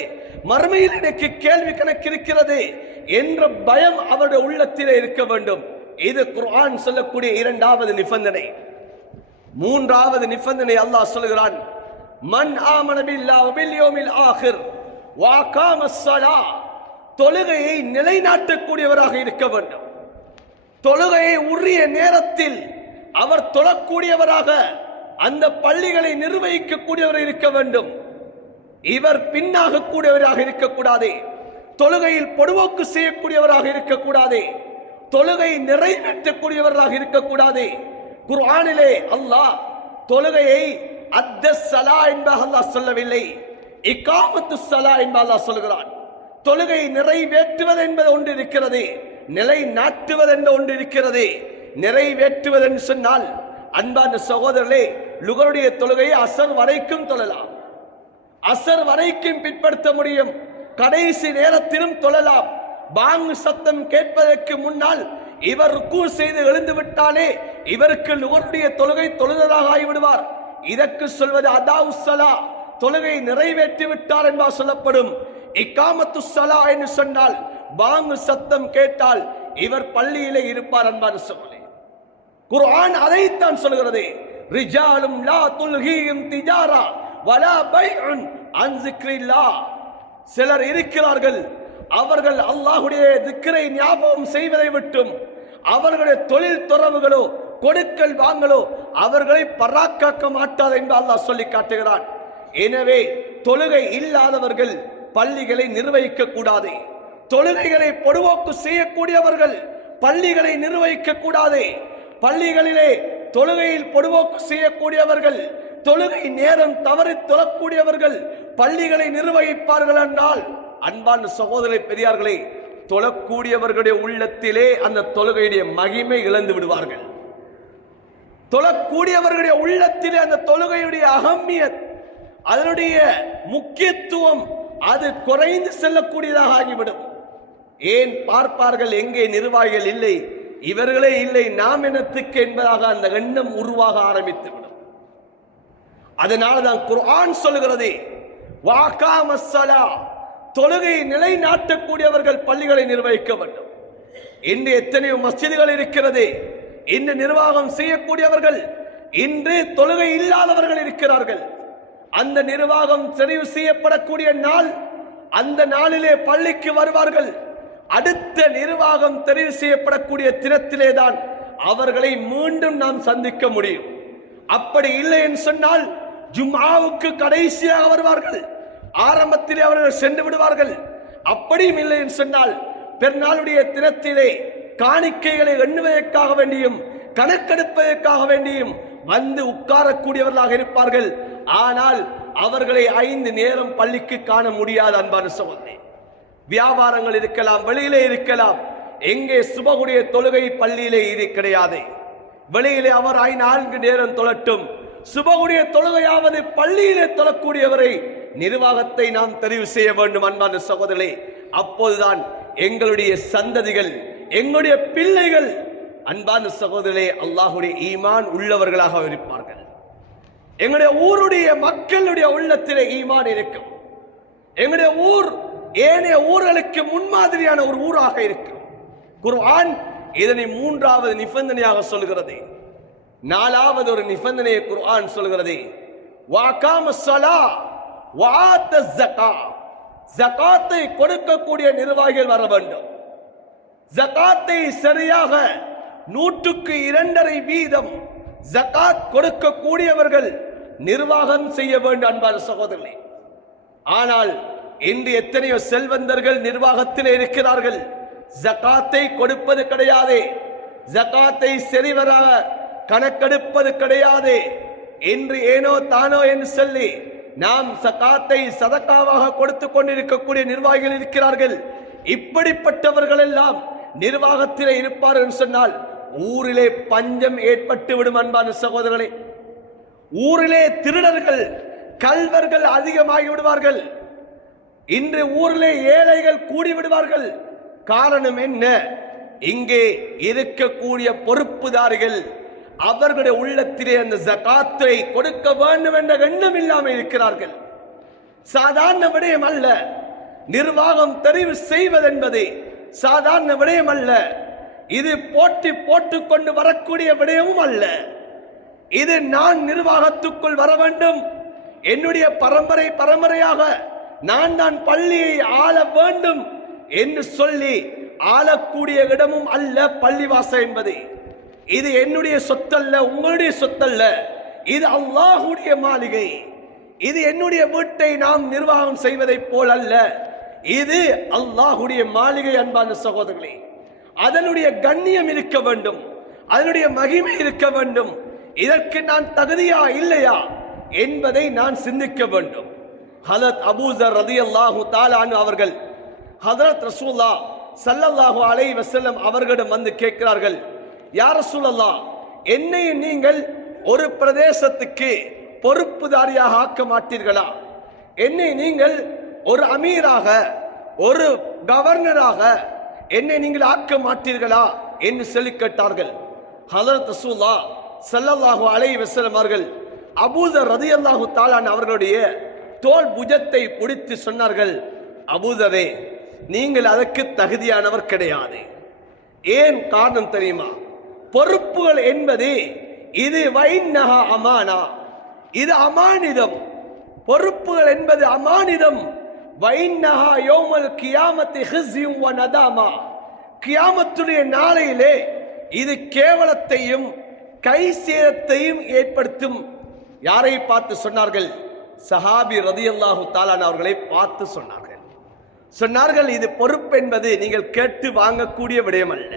மறுமையில் எனக்கு கேள்வி கணக்கு இருக்கிறது என்ற பயம் அவருடைய உள்ளத்திலே இருக்க வேண்டும். இது குர்ஆன் சொல்லக்கூடிய இரண்டாவது நிபந்தனை. மூன்றாவது நிபந்தனை அல்லாஹ் சொல்கிறான், மன் ஆமன பில்லாஹி வபில் யௌமில் ஆகிர், வாகாமஸ்ஸலா, தொழுகையை நிலைநாட்டக்கூடியவராக இருக்க வேண்டும். தொழுகையை உரிய நேரத்தில் அவர் தொழக்கூடியவராக, அந்த பள்ளிகளை நிர்வகிக்கக்கூடியவர் இருக்க வேண்டும். இவர் பின்னாக கூடியவராக இருக்கக்கூடாது. தொழுகையில் பொடுவோக்கு செய்யக்கூடியவராக இருக்கக்கூடாது. தொழுகை நிறைவேற்றக்கூடியவராக இருக்கக்கூடாது. குர்ஆனிலே அல்லாஹ் தொழுகையை அத்தஸ்ஸலா என்பதாக அல்லாஹ் சொல்லவில்லை, இகாமத்துஸ் ஸலா என்பதாக அல்லாஹ் சொல்கிறான். தொழுகை நிறைவேற்றுவது என்பது ஒன்று இருக்கிறது, நிலை நாட்டுவது என்ற ஒன்று இருக்கிறது. நிறைவேற்றுவது என்று சொன்னால் அன்பான சகோதரர்களே, லுகருடைய தொழுகையை அசர் வரைக்கும் தொழலாம், அசர் வரைக்கும் பிற்படுத்த முடியும், கடைசி நேரத்திலும் தொழலாம். பாங்கு சத்தம் கேட்பதற்கு முன்னால் இவர் ருக்கு செய்து எழுந்து விட்டாலே இவருக்கு லுகருடைய தொழுகை தொழுதலாக ஆகிவிடுவார். இதற்கு சொல்வது அதாவுஸ்ஸலா, தொழுகை நிறைவேற்றி விட்டார் என்பா சொல்லப்படும். இகாமத்துஸ் ஸலா என்று சொன்னால் பாங்கு சத்தம் கேட்டால் இவர் பள்ளியிலே இருப்பார் அன்பான சகோதரர்களே. குர்ஆன் அதைத்தான் சொல்கிறது. ரிஜாலும் லா துல்ஹீஹிம் திஜாரா வலா பைஉன் அன் ஸிக்ரில்லாஹ். சிலர் இருக்கிறார்கள், அவர்கள் அல்லாஹ்வுடைய திக்ரை ஞாபகம் செய்வதை விட்டும் அவர்களுடைய தொழில் துறவுகளோ கொடுக்கல் வாங்கலோ அவர்களை பராக்காக்க மாட்டாது என்று அல்லாஹ் சொல்லி காட்டுகிறான். எனவே தொழுகை இல்லாதவர்கள் பள்ளிகளை நிர்வகிக்க கூடாது. தொழுகைகளை பொடுவோக்கு செய்யக்கூடியவர்கள் பள்ளிகளை நிர்வகிக்க கூடாது. பள்ளிகளிலே தொழுகையில் பொடுவோக்கு செய்யக்கூடியவர்கள், தொழுகை நேரம் தவறி தொழக்கூடியவர்கள் பள்ளிகளை நிர்வகிப்பார்கள் என்றால், அன்பான சகோதர பெரியார்களே, தொழக்கூடியவர்களுடைய உள்ளத்திலே அந்த தொழுகையுடைய மகிமை இழந்து விடுவார்கள். தொழக்கூடியவர்களுடைய உள்ளத்திலே அந்த தொழுகையுடைய அகம்மியத், அதனுடைய முக்கியத்துவம் அது குறைந்து செல்லக்கூடியதாக ஆகிவிடும். ஏன் பார்ப்பார்கள், எங்கே நிர்வாகிகள் இல்லை, இவர்களே இல்லை, நாம் என்னத்துக்கு என்பதாக அந்த எண்ணம் உருவாக ஆரம்பித்துவிடும். அதனால்தான் குர்ஆன் சொல்கிறது, வாகாமஸ்ஸலா, தொழுகை நிலைநாட்டக்கூடியவர்கள் பள்ளிகளை நிர்வகிக்க வேண்டும். இன்று எத்தனையோ மஸ்ஜிதுகள் இருக்கிறது, இன்று நிர்வாகம் செய்யக்கூடியவர்கள், இன்று தொழுகை இல்லாதவர்கள் இருக்கிறார்கள். அந்த நிர்வாகம் தெரிவு செய்யப்படக்கூடிய நாள், அந்த நாளிலே பள்ளிக்கு வருவார்கள். அடுத்த நிர்வாகம் தெரிவு செய்யப்படக்கூடிய தினத்திலே தான் அவர்களை மீண்டும் நாம் சந்திக்க முடியும். அப்படி இல்லை என்று சொன்னால் ஜும்ஆவுக்கு கடைசியாக வருவார்கள், ஆரம்பத்திலே அவர்கள் சென்று விடுவார்கள். அப்படியும் இல்லை என்று சொன்னால் பெருநாளுடைய தினத்திலே காணிக்கைகளை எண்ணுவதற்காக வேண்டியும் கணக்கெடுப்பதற்காக வேண்டியும் வந்து உட்காரக்கூடியவர்களாக இருப்பார்கள். ஆனால் அவர்களை 5 நேரம் பள்ளிக்கு காண முடியாது. அன்பான சகோதரனே, வியாபாரங்கள் இருக்கலாம், வெளியிலே இருக்கலாம், எங்கே சுபகுடைய தொழுகை பள்ளியிலே இது கிடையாது. வெளியிலே அவர் 4 நேரம் தொழட்டும், சுபகுடைய தொழுகையாவது பள்ளியிலே தொழக்கூடியவரை நிர்வாகத்தை நாம் தெரிவு செய்ய வேண்டும். அன்பான சகோதரர்களே, அப்போதுதான் எங்களுடைய சந்ததிகள், எங்களுடைய பிள்ளைகள், அன்பான சகோதரர்களே, அல்லாஹ்வுடைய ஈமான் உள்ளவர்களாக இருப்பார்கள். எங்களுடைய ஊருடைய மக்களுடைய உள்ளத்திலே ஈமான் இருக்கும். எங்களுடைய ஊர் ஏனைய ஊர்களுக்கு முன்மாதிரியான ஒரு ஊராக இருக்கும். குர்ஆன் இதனை 3வது நிபந்தனையாக சொல்கிறது. 4வது ஒரு நிபந்தனையை குர்ஆன் சொல்கிறது, வாகாமஸ்ஸலா வஆத்தஸ் ஸகா, ஜகாத்தை கொடுக்கக்கூடிய நிர்வாகிகள் வர வேண்டும். ஜகாத்தை சரியாக 102.5% ஜகாத் கொடுக்கக்கூடியவர்கள் நிர்வாகம் செய்ய வேண்டும். அன்பான சகோதரர்களே, ஆனால் இன்று எத்தனையோ செல்வந்தர்கள் நிர்வாகத்தில் இருக்கிறார்கள், ஜகாத்தை கொடுப்பது கிடையாது, ஜகாத்தை சரிவராக கணக்கெடுப்பது கிடையாது. இன்று ஏனோ தானோ என்று சொல்லி நாம் ஜகாத்தை சதகாவாக கொடுத்து கொண்டிருக்கக்கூடிய நிர்வாகிகள் இருக்கிறார்கள். இப்படிப்பட்டவர்கள் எல்லாம் நிர்வாகத்தில் இருப்பார்கள் என்று சொன்னால் ஊரிலே பஞ்சம் ஏற்பட்டு விடும். அன்பான சகோதரர்களே, ஊரிலே திருடர்கள், கல்வர்கள் அதிகமாகி விடுவார்கள். இன்று ஊரிலே ஏழைகள் கூடி விடுவார்கள். காரணம் என்ன? இங்கே இருக்கக்கூடிய பொறுப்புதாரிகள் அவர்களுடைய உள்ளத்திலே அந்த ஜகாத்தை கொடுக்க வேண்டும் என்ற எண்ணம் இல்லாமல் இருக்கிறார்கள். சாதாரண விடயம் அல்ல. நிர்வாகம் தெரிவு செய்வதென்பது சாதாரண விடயம் அல்ல. இது போட்டி போட்டுக்கொண்டு வரக்கூடிய விடயமும் அல்ல. இது நான் நிர்வாகத்துக்குள் வர வேண்டும், என்னுடைய பரம்பரையாக நான் தான் பள்ளியை ஆள வேண்டும் என்று சொல்லி ஆளக்கூடிய இடமும் அல்ல பள்ளிவாசல் என்பது. இது என்னுடைய சொத்தல்ல, உங்களுடைய சொத்தல்ல. இது அல்லாஹ்வுடைய மாளிகை. இது என்னுடைய வீட்டை நாம் நிர்வாகம் செய்வதை போல் அல்ல. இது அல்லாஹ்வுடைய மாளிகை. அன்பான சகோதரர்களே, அதனுடைய கண்ணியம் இருக்க வேண்டும், அதனுடைய மகிமை இருக்க வேண்டும். இதற்கு நான் தகுதியா இல்லையா என்பதை நான் சிந்திக்க வேண்டும். ஹதரத் அபூ ஸர் ரலியல்லாஹு தஆலா அன்ஹு அவர்கள் ஹதரத் ரசூலுல்லாஹ் ஸல்லல்லாஹு அலைஹி வஸல்லம் அவர்களிடம் வந்து கேட்கிறார்கள், யா ரசூலல்லாஹ், என்னை நீங்கள் ஒரு பிரதேசத்துக்கு பொறுப்புதாரியாக ஆக்க மாட்டீர்களா? என்னை நீங்கள் ஒரு அமீராக, ஒரு கவர்னராக என்னை நீங்கள் ஆக்க மாட்டீர்களா என்று சொல்லி கேட்டார்கள். ஹதரத் ரசூலுல்லாஹ் ஸல்லல்லாஹு அலைஹி வஸல்லம் அவர்கள் அபூ ஸர் ரலியல்லாஹு தஆலா அவர்களுடைய தோள் புஜத்தை பிடித்து சொன்னார்கள், அபூ ஸரே, நீங்கள் அதற்கு தகுதியானவர் கிடையாது. ஏன் காரணம் தெரியுமா? பொறுப்புகள் என்பது இது வைன்னஹா அமானா, இது அமானிதம். பொறுப்புகள் என்பது அமானிதம். வைன்னஹா யௌமல் கியாமத்தி ஹிஸ்யும் வ நதாமா, கியாமத்துடைய நாளையிலே இது கேவலத்தையும் கை சேதத்தையும் ஏற்படுத்தும். யாரை பார்த்து சொன்னார்கள்? சஹாபி ரலியல்லாஹு தஆலா அவர்களை பார்த்து சொன்னார்கள். சொன்னார்கள், இது பொறுப்பு என்பது நீங்கள் கேட்டு வாங்கக்கூடிய விடயம் அல்ல,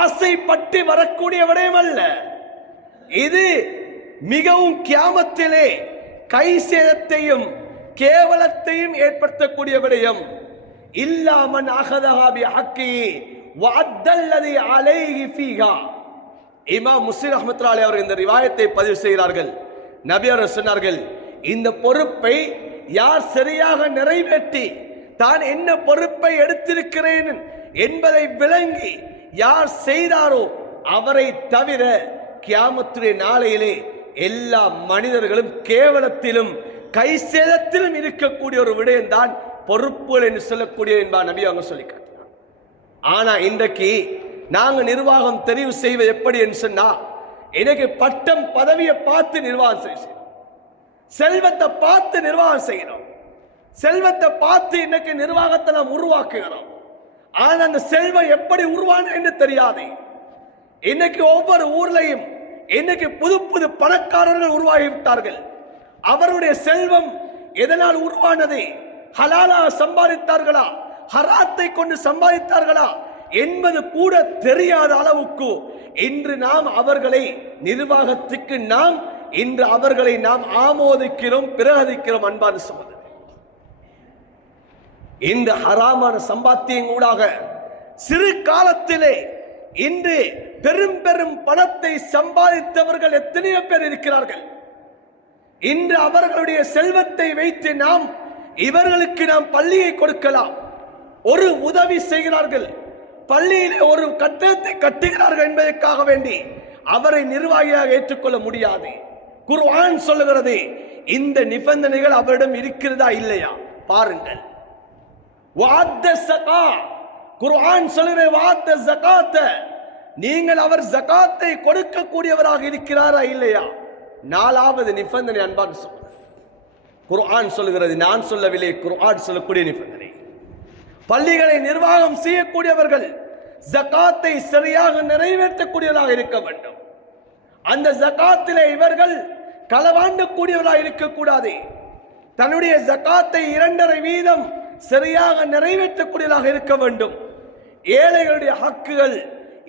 ஆசைப்பட்டு வரக்கூடிய விடயம் அல்ல. இது மிகவும் கியாமத்திலே கை சேதத்தையும் கேவலத்தையும் ஏற்படுத்தக்கூடிய விடயம். இல்லாமன் அகதஹா பிஹக்கி வஅத்தல்லதி அலைஹி ஃபீஹா. இமாம் முஸ்லிம் ரஹ்மத்துல்லாஹி அலைஹி அவர்கள் இந்த ரிவாயத்தை பதிவு செய்கிறார்கள். நபி அவர்கள் சொன்னார்கள், இந்த பொறுப்பை யார் சரியாக நிறைவேற்றி தான் என்ன பொறுப்பை எடுத்திருக்கிறேன் என்பதை விளங்கி யார் செய்தாரோ அவரை தவிர கியாமத்துடைய நாளையிலே எல்லா மனிதர்களும் கேவலத்திலும் கை சேதத்திலும் இருக்கக்கூடிய ஒரு விடயம் தான் பொறுப்புகள் என்று சொல்லக்கூடிய என்பார் நபி அவங்க சொல்லி காட்டினார். ஆனா இன்றைக்கு நாங்க நிர்வாகம் தெரிவு செய்வது எப்படி என்று சொன்னா, எனக்கு பட்டம் பதவியை பார்த்து நிர்வாகம் செய்யணும், செல்வத்தை பார்த்து நிர்வாகம் செய்யணும், செல்வத்தை பார்த்து இன்னைக்கு நிர்வாகத்தை நாம் உருவாக்குகிறோம். ஆனா அந்த செல்வம் எப்படி உருவான என்று தெரியாது. இன்னைக்கு ஒவ்வொரு ஊர்லையும் இன்னைக்கு புது புது பணக்காரர்கள் உருவாகிவிட்டார்கள். அவருடைய செல்வம் எதனால் உருவானது? ஹலாலா சம்பாதித்தார்களா, ஹராத்தை கொண்டு சம்பாதித்தார்களா என்பது கூட தெரியாத அளவுக்கு இன்று நாம் அவர்களை நிர்வாகத்துக்கு இன்று அவர்களை நாம் ஆமோதிக்கிறோம், பிரகதிக்கிறோம். அன்பான சகோதரர்களே, இந்த ஹராமான சம்பாத்தியம் ஊடாக சிறு காலத்திலே இன்று பெரும் பெரும் பணத்தை சம்பாதித்தவர்கள் எத்தனையோ பேர் இருக்கிறார்கள். இன்று அவர்களுடைய செல்வத்தை வைத்து இவர்களுக்கு நாம் பள்ளியை கொடுக்கலாம், ஒரு உதவி செய்கிறார்கள், பள்ளியிலே ஒரு கட்டடத்தை கட்டுகிறார்கள் என்பதற்காக வேண்டி அவரை நிர்வாகியாக ஏற்றுக்கொள்ள முடியாது. குர்ஆன் சொல்லுகிறது, இந்த நிபந்தனைகள் அவரிடம் இருக்கிறதா இல்லையா பாருங்கள். குர்ஆன் சொல்லுகிற வாத்த ஜகாத்த, நீங்கள் அவர் ஜகாத்தை கொடுக்கக்கூடியவராக இருக்கிறாரா இல்லையா? நாலாவது நிபந்தனை. அன்பான குர்ஆன் சொல்லுகிறது, நான் சொல்லவில்லை, குர்ஆன் சொல்லக்கூடிய நிபந்தனை. பள்ளிகளை நிர்வாகம் செய்யக்கூடியவர்கள் ஜகாத்தை சரியாக நிறைவேற்றக்கூடியவராக இருக்க வேண்டும். அந்த ஜகாத்திலே இவர்கள் களவாண்டக்கூடியவராக இருக்கக்கூடாது. தன்னுடைய ஜகாத்தை 2.5% சரியாக நிறைவேற்றக்கூடியவராக இருக்க வேண்டும். ஏழைகளுடைய ஹக்குகள்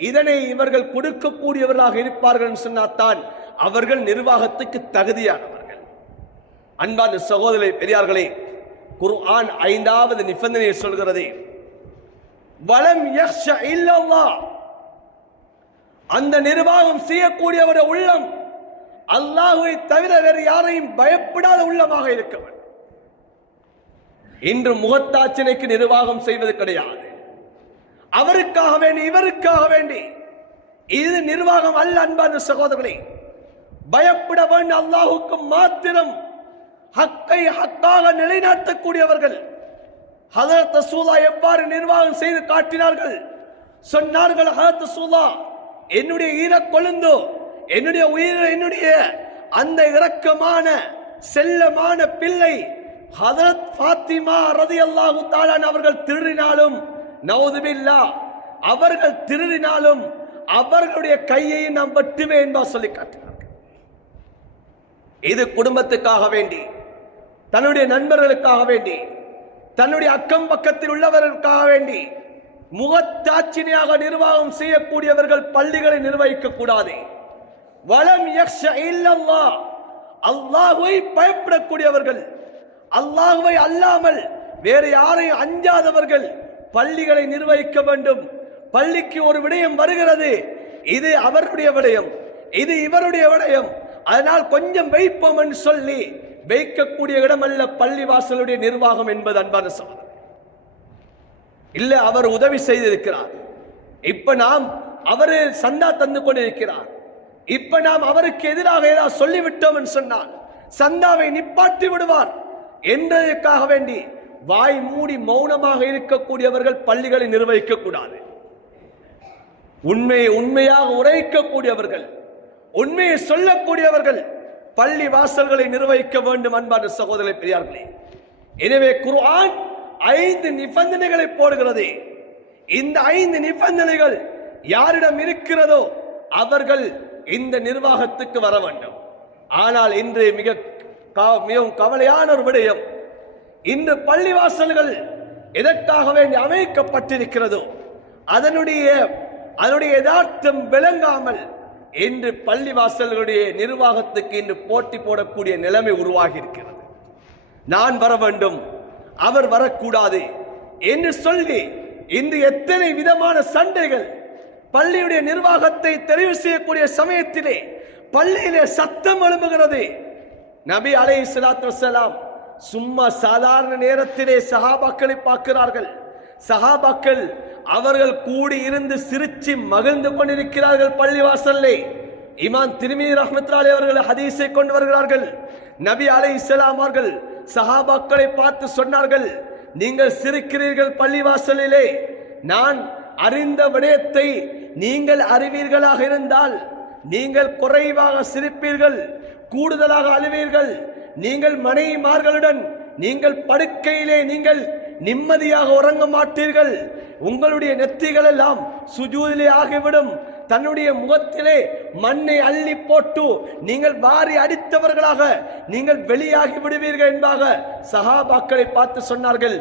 இதனை இவர்கள் கொடுக்கக்கூடியவர்களாக இருப்பார்கள் சொன்னால்தான் அவர்கள் நிர்வாகத்துக்கு தகுதியானவர்கள். அன்பான சகோதரர்களே, பெரியார்களே, குர்ஆன் 5வது நிபந்தனையை சொல்கிறது, வலம் யக்ஷ இல்லல்லாஹ். அந்த நிர்வாகம் செய்யக்கூடியவருடைய உள்ளம் அல்லாஹ்வை தவிர வேறு யாரையும் பயப்படாத உள்ளமாக இருக்க வேண்டும். இன்று முகத்தாட்சினைக்கு நிர்வாகம் செய்வது கிடையாது. அவருக்காக வேண்டி இவருக்காக வேண்டி இது நிர்வாகம் அல்ல. அன்பான சகோதரர்களே, பயப்பட வேண்டிய அல்லாஹுக்கு மாத்திரம் ஹக்கை ஹக்காக நிலைநாட்டக்கூடியவர்கள். ஹதரத் ரசூலுல்லாஹ் எவ்வாறு நிர்வாகம் செய்து காட்டினார்கள்? சொன்னார்கள், ஹதரத் ரசூலுல்லாஹ், என்னுடைய ஈர கொழுந்தோ, என்னுடைய உயிர், என்னுடைய அந்த இரக்கமான செல்லமான பிள்ளை ஹதரத் ஃபாத்திமா ரலியல்லாஹு தஆலா அவர்கள் திருடினாலும் நவுதுபில்லாஹ் அவர்கள் திருடினாலும் அவர்களுடைய கையை நாம் வெட்டுவேன் என்பா சொல்லி காட்டினார்கள். இது குடும்பத்துக்காக வேண்டி, தன்னுடைய நண்பர்களுக்காக வேண்டி, தன்னுடைய அக்கம் பக்கத்தில் உள்ளவர்களுக்காக வேண்டி முகத்தாட்சியாக நிர்வாகம் செய்யக்கூடியவர்கள் பள்ளிகளை நிர்வகிக்க கூடாது. வலம் யக்ஷ இல்லல்லாஹ், அல்லாஹ்வை பயப்படக்கூடியவர்கள், அல்லாஹ்வை அல்லாமல் வேறு யாரையும் அஞ்சாதவர்கள் பள்ளிகளை நிர்வகிக்க வேண்டும். பள்ளிக்கு ஒரு விடயம் வருகிறது, இது அவருடைய விடயம், இது இவருடைய விடயம், அதனால் கொஞ்சம் வைப்போம் என்று சொல்லி வைக்கக்கூடிய இடம் அல்ல பள்ளி வாசலுடைய நிர்வாகம் என்பது. அன்பான சகோதரர், இல்ல அவர் உதவி செய்திருக்கிறார், இப்ப நாம் அவரு சந்தா தந்து கொண்டிருக்கிறார், இப்ப நாம் அவருக்கு எதிராக ஏதாவது சொல்லிவிட்டோம் என்று சொன்னால் சந்தாவை நிப்பாட்டி விடுவார் என்பதற்காக வேண்டி வாய் மூடி மௌனமாக இருக்கக்கூடியவர்கள் பள்ளிகளை நிர்வகிக்க கூடாது. உண்மையை உண்மையாக உரைக்கக்கூடியவர்கள், உண்மையை சொல்லக்கூடியவர்கள் பள்ளி வாசல்களை நிர்வகிக்க வேண்டும். அன்பான சகோதரர்களே, பெரியார்களே, எனவே குர்ஆன் 5 நிபந்தனைகளை போடுகிறது. இந்த 5 நிபந்தனைகள் யாரிடம் இருக்கிறதோ அவர்கள் இந்த நிர்வாகத்துக்கு வர வேண்டும். ஆனால் இன்று மிகவும் கவலையான ஒரு விடயம், இன்று பள்ளிவாசல்கள் எதற்காக வேண்டி அமைக்கப்பட்டிருக்கிறதோ அதனுடைய யதார்த்தம் விளங்காமல் இன்று பள்ளிவாசல்களுடைய நிர்வாகத்துக்கு இன்று போட்டி போடக்கூடிய நிலைமை உருவாகி இருக்கிறது. நான் வர வேண்டும், அவர் வரக்கூடாது என்று சொல்லி இன்று எத்தனை விதமான சண்டைகள் பள்ளியுடைய நிர்வாகத்தை தெரிவு செய்யக்கூடிய சமயத்திலே பள்ளியிலே சத்தம் எழும்புகிறது. நபி அலைஹிஸ்ஸலாத்து வஸ்ஸலாம் சும்மா சாதாரண நேரத்திலே சஹாபாக்களை பார்க்கிறார்கள். சஹாபாக்கள் அவர்கள் கூடி இருந்து சிரிச்சு மகிழ்ந்து கொண்டிருக்கிறார்கள் பள்ளிவாசல்லே. இமாம் திர்மிதி ரஹ்மத்துல்லாஹி அவர்கள் ஹதீஸை கொண்டு வருகிறார்கள். நபி அலைஹிஸ்ஸலாம் அவர்கள் சஹாபாக்களை பார்த்து சொன்னார்கள், நீங்கள் சிரிக்கிறீர்கள் பள்ளிவாசலிலே, நான் அறிந்த விடயத்தை நீங்கள் அறிவீர்களாக இருந்தால் நீங்கள் குறைவாக சிரிப்பீர்கள், கூடுதலாக அழுவீர்கள். நீங்கள் மனைவிமார்களுடன் நீங்கள் படுக்கையிலே நீங்கள் நிம்மதியாக உறங்க மாட்டீர்கள். உங்களுடைய நெத்திகள் எல்லாம் சுஜூதிலே ஆகிவிடும். தன்னுடைய முகத்திலே மண்ணை அள்ளி போட்டு நீங்கள் வாரி அடித்தவர்களாக நீங்கள் வெளியாகி விடுவீர்கள் என்பதாக சஹாபாக்களை பார்த்து சொன்னார்கள்.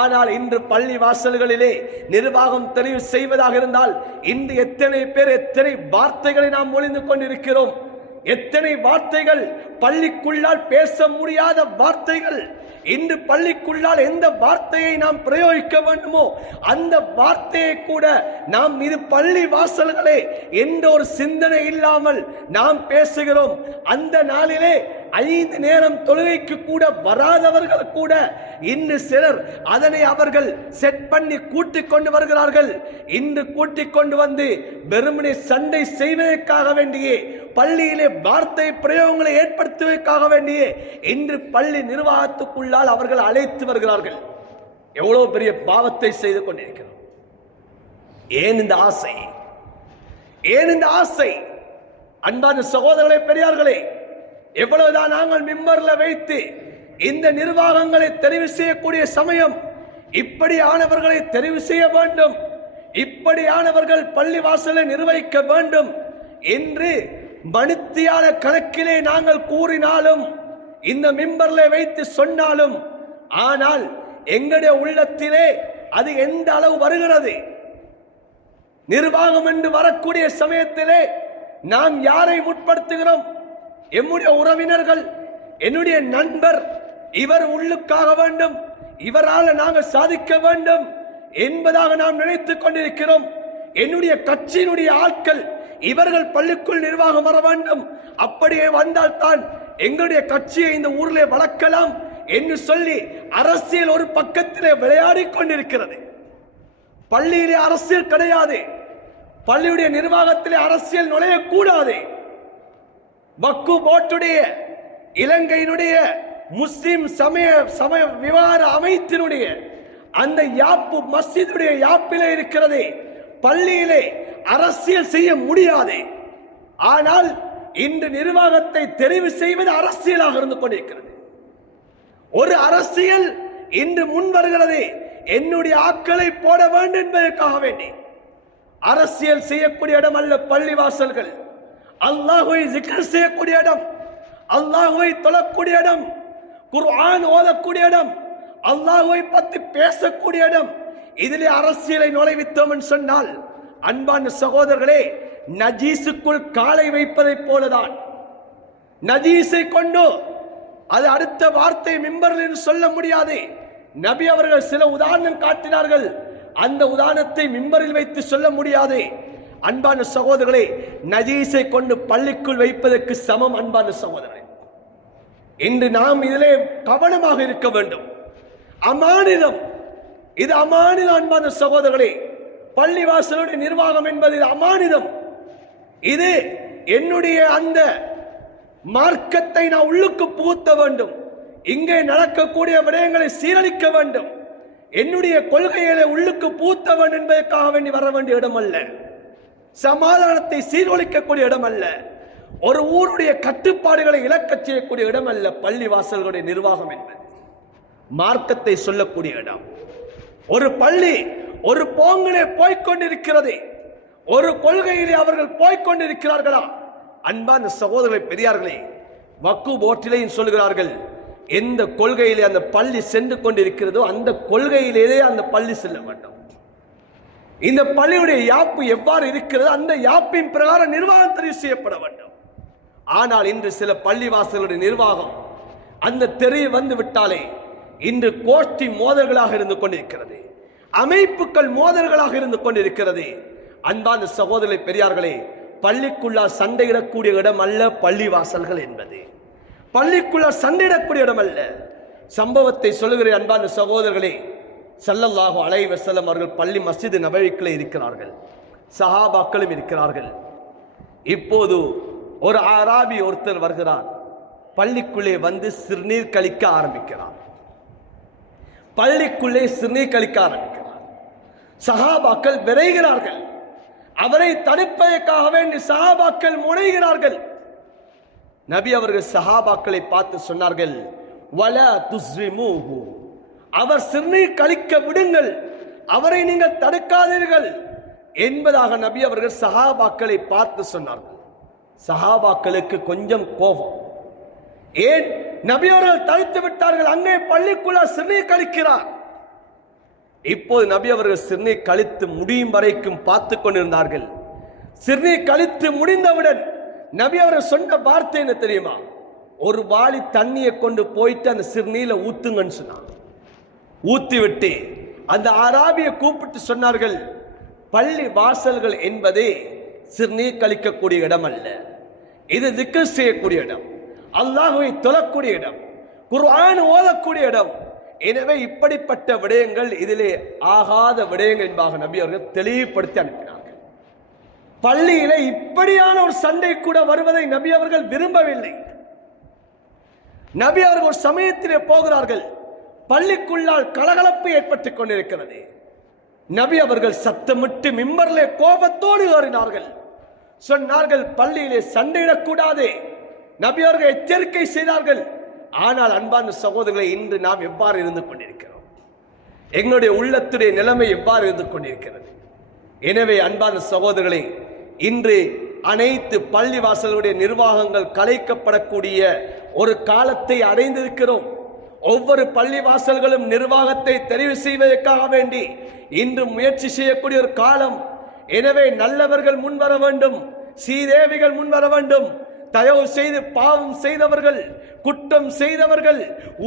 ஆனால் இன்று பள்ளி வாசல்களிலே நிர்வாகம் தெரிவு செய்வதாக இருந்தால் இன்று எத்தனை பேர் எத்தனை வார்த்தைகளை நாம் ஒளிந்து கொண்டிருக்கிறோம். எத்தனை வார்த்தைகள் பள்ளிக்குள்ளால் பேச முடியாத வார்த்தைகள். இன்று பள்ளிக்குள்ளால் எந்த வார்த்தையை நாம் பிரயோகிக்க வேண்டுமோ அந்த வார்த்தையை கூட நாம் இது பள்ளி வாசல்களே என்ற ஒரு சிந்தனை இல்லாமல் நாம் பேசுகிறோம். அந்த நாளிலே 5 நேரம் தொழுகைக்கு கூட வராதவர்கள் கூட இன்று சிலர் அதனை அவர்கள் செட் பண்ணி கூட்டிக் கொண்டு வருகிறார்கள். இன்று கூட்டிக் கொண்டு வந்து வெறுமனே சண்டை செய்வதற்காக வேண்டியே, பள்ளியிலே வார்த்தை பிரயோகங்களை ஏற்படுத்துவதற்காக வேண்டியே இன்று பள்ளி நிர்வாகத்துக்குள்ளால் அவர்கள் அழைத்து வருகிறார்கள். எவ்வளவு பெரிய பாவத்தை செய்து கொண்டிருக்கிறோம். ஏன் இந்த ஆசை? ஏன் இந்த ஆசை? அன்பான சகோதரர்களே, பெரியார்களே, எவ்வளவுதான் நாங்கள் மிம்பர்ல வைத்து இந்த நிர்வாகங்களை தெரிவு செய்யக்கூடிய சமயம் இப்படியானவர்களை தெரிவு செய்ய வேண்டும், இப்படியானவர்கள் பள்ளி வாசலை நிர்வகிக்க வேண்டும் என்று மணித்தியால கணக்கிலே நாங்கள் கூறினாலும், இந்த மிம்பர்ல வைத்து சொன்னாலும், ஆனால் எங்களுடைய உள்ளத்திலே அது எந்த அளவு வருகிறது? நிர்வாகம் என்று வரக்கூடிய சமயத்திலே நாம் யாரை முற்படுத்துகிறோம்? எம்முடைய உறவினர்கள், என்னுடைய நண்பர், இவர் உள்ளுக்காக வேண்டும், இவரால் நாங்கள் சாதிக்க வேண்டும் என்பதாக நாம் நினைத்துக் கொண்டிருக்கிறோம். என்னுடைய கட்சியினுடைய ஆட்கள், இவர்கள் பள்ளிக்குள் நிர்வாகம் வர வேண்டும், அப்படியே வந்தால் தான் எங்களுடைய கட்சியை இந்த ஊரிலே வளர்க்கலாம் என்று சொல்லி அரசியல் ஒரு பக்கத்திலே விளையாடி கொண்டிருக்கிறது. பள்ளியிலே அரசியல் கிடையாது, பள்ளியுடைய நிர்வாகத்திலே அரசியல் நுழையக்கூடாது. வக்கு போர்டுடைய, இலங்கையினுடைய முஸ்லிம் சமய விவகார அமைப்பினுடைய அந்த யாப்பு மஸ்ஜிதுடைய யாப்பிலே இருக்கிறது. பள்ளியிலே அரசியல் செய்ய முடியாது. ஆனால் இன்று நிர்வாகத்தை தெரிவு செய்வது அரசியலாக இருந்து கொண்டிருக்கிறது. ஒரு அரசியல் இன்று முன் வருகிறது. என்னுடைய ஆட்களை போட வேண்டும் என்பதற்காக வேண்டி அரசியல் செய்யக்கூடிய இடம் அல்ல பள்ளிவாசல்கள். அல்லாஹ்வை ஜிக்ர் செய்யக்கூடிய இடம், அல்லாஹ்வை தொழக்கூடிய இடம், குர்ஆன் ஓதக்கூடிய இடம், அல்லாஹ்வை பற்றி பேசக்கூடிய இடம். இதிலே அரசியலை நுழைவித்தோம் என்று சொன்னால் அன்பான சகோதரர்களே, நஜீஸுக்குள் காலை வைப்பதைப் போலதான். நஜீஸை கொண்டு அது அடுத்த வார்த்தை மிம்பரில் என்று சொல்ல முடியாது. நபி அவர்கள் சில உதாரணம் காட்டினார்கள், அந்த உதாரணத்தை மிம்பரில் வைத்து சொல்ல முடியாது. அன்பான சகோதரர்களே, நஜீஸை கொண்டு பள்ளிக்குள் வைப்பதற்கு சமம். அன்பான சகோதரர்களே, இன்று நாம் இதிலே கவனமாக இருக்க வேண்டும். அமானிதம், இது அமானிதம். அன்பான சகோதரர்களே, பள்ளிவாசலுடைய நிர்வாகம் என்பது இது அமானிதம். இது என்னுடைய அந்த மார்க்கத்தை நான் உள்ளுக்கு புகுத்த வேண்டும். இங்கே நடக்கக்கூடிய விடயங்களை சீரழிக்க வேண்டும். என்னுடைய கொள்கைகளை உள்ளுக்கு புகுத்த வேண்டும் என்பதற்காக வேண்டி வர வேண்டிய இடம் அல்ல. சமாதானத்தை சீர்குலைக்கக்கூடிய இடம் அல்ல. ஒரு ஊருடைய கட்டுப்பாடுகளை இழக்கச் செய்யக்கூடிய இடம் அல்ல. பள்ளி வாசல்களுடைய நிர்வாகம் என்பது மார்க்கத்தை சொல்லக்கூடிய இடம். ஒரு பள்ளி ஒரு போங்கிலே போய்கொண்டிருக்கிறது, ஒரு கொள்கையிலே அவர்கள் போய்கொண்டிருக்கிறார்களா? அன்பான சகோதரர்களை, பெரியார்களே, வக்கு போட்டிலையும் சொல்கிறார்கள், எந்த கொள்கையிலே அந்த பள்ளி சென்று கொண்டிருக்கிறதோ அந்த கொள்கையிலேயே அந்த பள்ளி செல்ல வேண்டும். இந்த பள்ளியுடைய யாப்பு எவ்வாறு இருக்கிறது, அந்த யாப்பின் பிரகாரம் நிர்வாகம் தெரிவு செய்யப்பட வேண்டும். ஆனால் இன்று சில பள்ளிவாசலுடைய நிர்வாகம் அந்த தெரிய வந்து விட்டாலே இன்று கோஷ்டி மோதல்களாக இருந்து கொண்டிருக்கிறது, அமைப்புகள் மோதல்களாக இருந்து கொண்டிருக்கிறது. அன்பான சகோதரர்களே, பெரியார்களே, பள்ளிக்குள்ளா சண்டையிடக்கூடிய இடம் அல்ல பள்ளிவாசல்கள் என்பது. பள்ளிக்குள்ளா சண்டையிடக்கூடிய இடம் அல்ல. சம்பவத்தை சொல்லுகிறேன் அன்பான சகோதரர்களே. ஸல்லல்லாஹு அலைஹி வஸல்லம் அவர்கள் பள்ளி மஸ்ஜித் நபவிக்குள்ளே இருக்கிறார்கள், சஹாபாக்களும் இருக்கிறார்கள். இப்போது ஒரு ஆராபி ஒருத்தர் வருகிறார், பள்ளிக்குள்ளே வந்து சிறுநீர் கழிக்க ஆரம்பிக்கிறார். பள்ளிக்குள்ளே சிறுநீர் கழிக்க ஆரம்பிக்கிறார். சஹாபாக்கள் விரைகிறார்கள், அவரை தடுப்பதற்காக வேண்டி சஹாபாக்கள் முனைகிறார்கள். நபி அவர்கள் சஹாபாக்களை பார்த்து சொன்னார்கள், வலா துஸ்ரிமூஹு, அவர் சிறுநீர் கழிக்க விடுங்கள், அவரை நீங்கள் தடுக்காதீர்கள் என்பதாக நபி அவர்கள் சஹாபாக்களை பார்த்து சொன்னார்கள். சஹாபாக்களுக்கு கொஞ்சம் கோபம். ஏன்? நபி அவர்கள் தடுத்து விட்டார்கள், அங்கே பள்ளிக்குள்ள சிறுநீர் கழிக்கிறார். இப்போது நபி அவர்கள் சிறுநீர் கழித்து முடியும் வரைக்கும் பார்த்து கொண்டிருந்தார்கள். சிறுநீர் கழித்து முடிந்தவுடன் நபி அவர்கள் சொன்ன வார்த்தை என்ன தெரியுமா? ஒரு வாளி தண்ணியை கொண்டு போயிட்டு அந்த சிறுநீரை ஊத்துங்கன்னு சொன்னாங்க. ஊத்தி விட்டு அந்த ஆராபியை கூப்பிட்டு சொன்னார்கள், பள்ளி வாசல்கள் என்பதே சிறுநீர் கழிக்கக்கூடிய இடம் அல்ல, இது திக்ர் செய்யக்கூடிய இடம், அல்லாஹ்வை தொழக்கூடிய இடம், குர்ஆன் ஓதக்கூடிய இடம். எனவே இப்படிப்பட்ட விடயங்கள் இதிலே ஆகாத விடயங்கள் என்பதாக நபி அவர்கள் தெளிவுபடுத்தி அனுப்பினார்கள். பள்ளியில இப்படியான ஒரு சண்டை கூட வருவதை நபி அவர்கள் விரும்பவில்லை. நபி அவர்கள் ஒரு சமயத்திலே போகிறார்கள், பள்ளிக்குள்ளால் கலகலப்பு ஏற்பட்டுக் கொண்டிருக்கிறது. நபி அவர்கள் சத்தமிட்டு மிம்பரிலே கோபத்தோடு ஏறினார்கள். சொன்னார்கள், பள்ளியிலே சண்டையிடக்கூடாது. நபி அவர்கள் எச்சரிக்கை செய்தார்கள். ஆனால் அன்பான சகோதரர்களை, இன்று நாம் எவ்வாறு இருந்து கொண்டிருக்கிறோம்? எங்களுடைய உள்ளத்துடைய நிலைமை எவ்வாறு இருந்து கொண்டிருக்கிறது? எனவே அன்பான சகோதரர்களை, இன்று அனைத்து பள்ளிவாசலுடைய நிர்வாகங்கள் கலைக்கப்படக்கூடிய ஒரு காலத்தை அடைந்திருக்கிறோம். ஒவ்வொரு பள்ளிவாசல்களும் நிர்வாகத்தை தெரிவு செய்வதற்காக வேண்டி இன்று முயற்சி செய்யக்கூடிய ஒரு காலம். எனவே நல்லவர்கள் முன்வர வேண்டும், சீதேவிகள் முன்வர வேண்டும். தயவு செய்து பாவம் செய்தவர்கள், குற்றம் செய்தவர்கள்,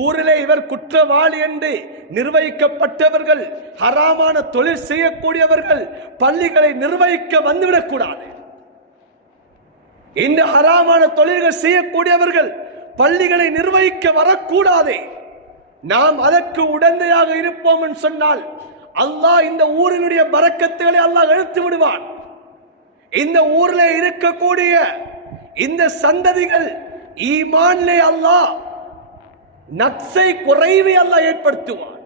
ஊரிலே இவர் குற்றவாளி என்று நிர்வகிக்கப்பட்டவர்கள், ஹராமான தொழில் செய்யக்கூடியவர்கள் பள்ளிகளை நிர்வகிக்க வந்துவிடக்கூடாது. இந்த ஹராமான தொழில்கள் செய்யக்கூடியவர்கள் பள்ளிகளை நிர்வகிக்க வரக்கூடாது. நாம் அதற்கு உடந்தையாக இருப்போம் என்று சொன்னால் அல்லாஹ் இந்த ஊரினுடைய பரக்கத்துகளை அல்லாஹ் எடுத்து விடுவான். இந்த ஊரில் இருக்கக்கூடிய இந்த சந்ததிகள் ஈமானிலே அல்லாஹ் நக்ஸை குறைவை அல்லாஹ் ஏற்படுத்துவான்.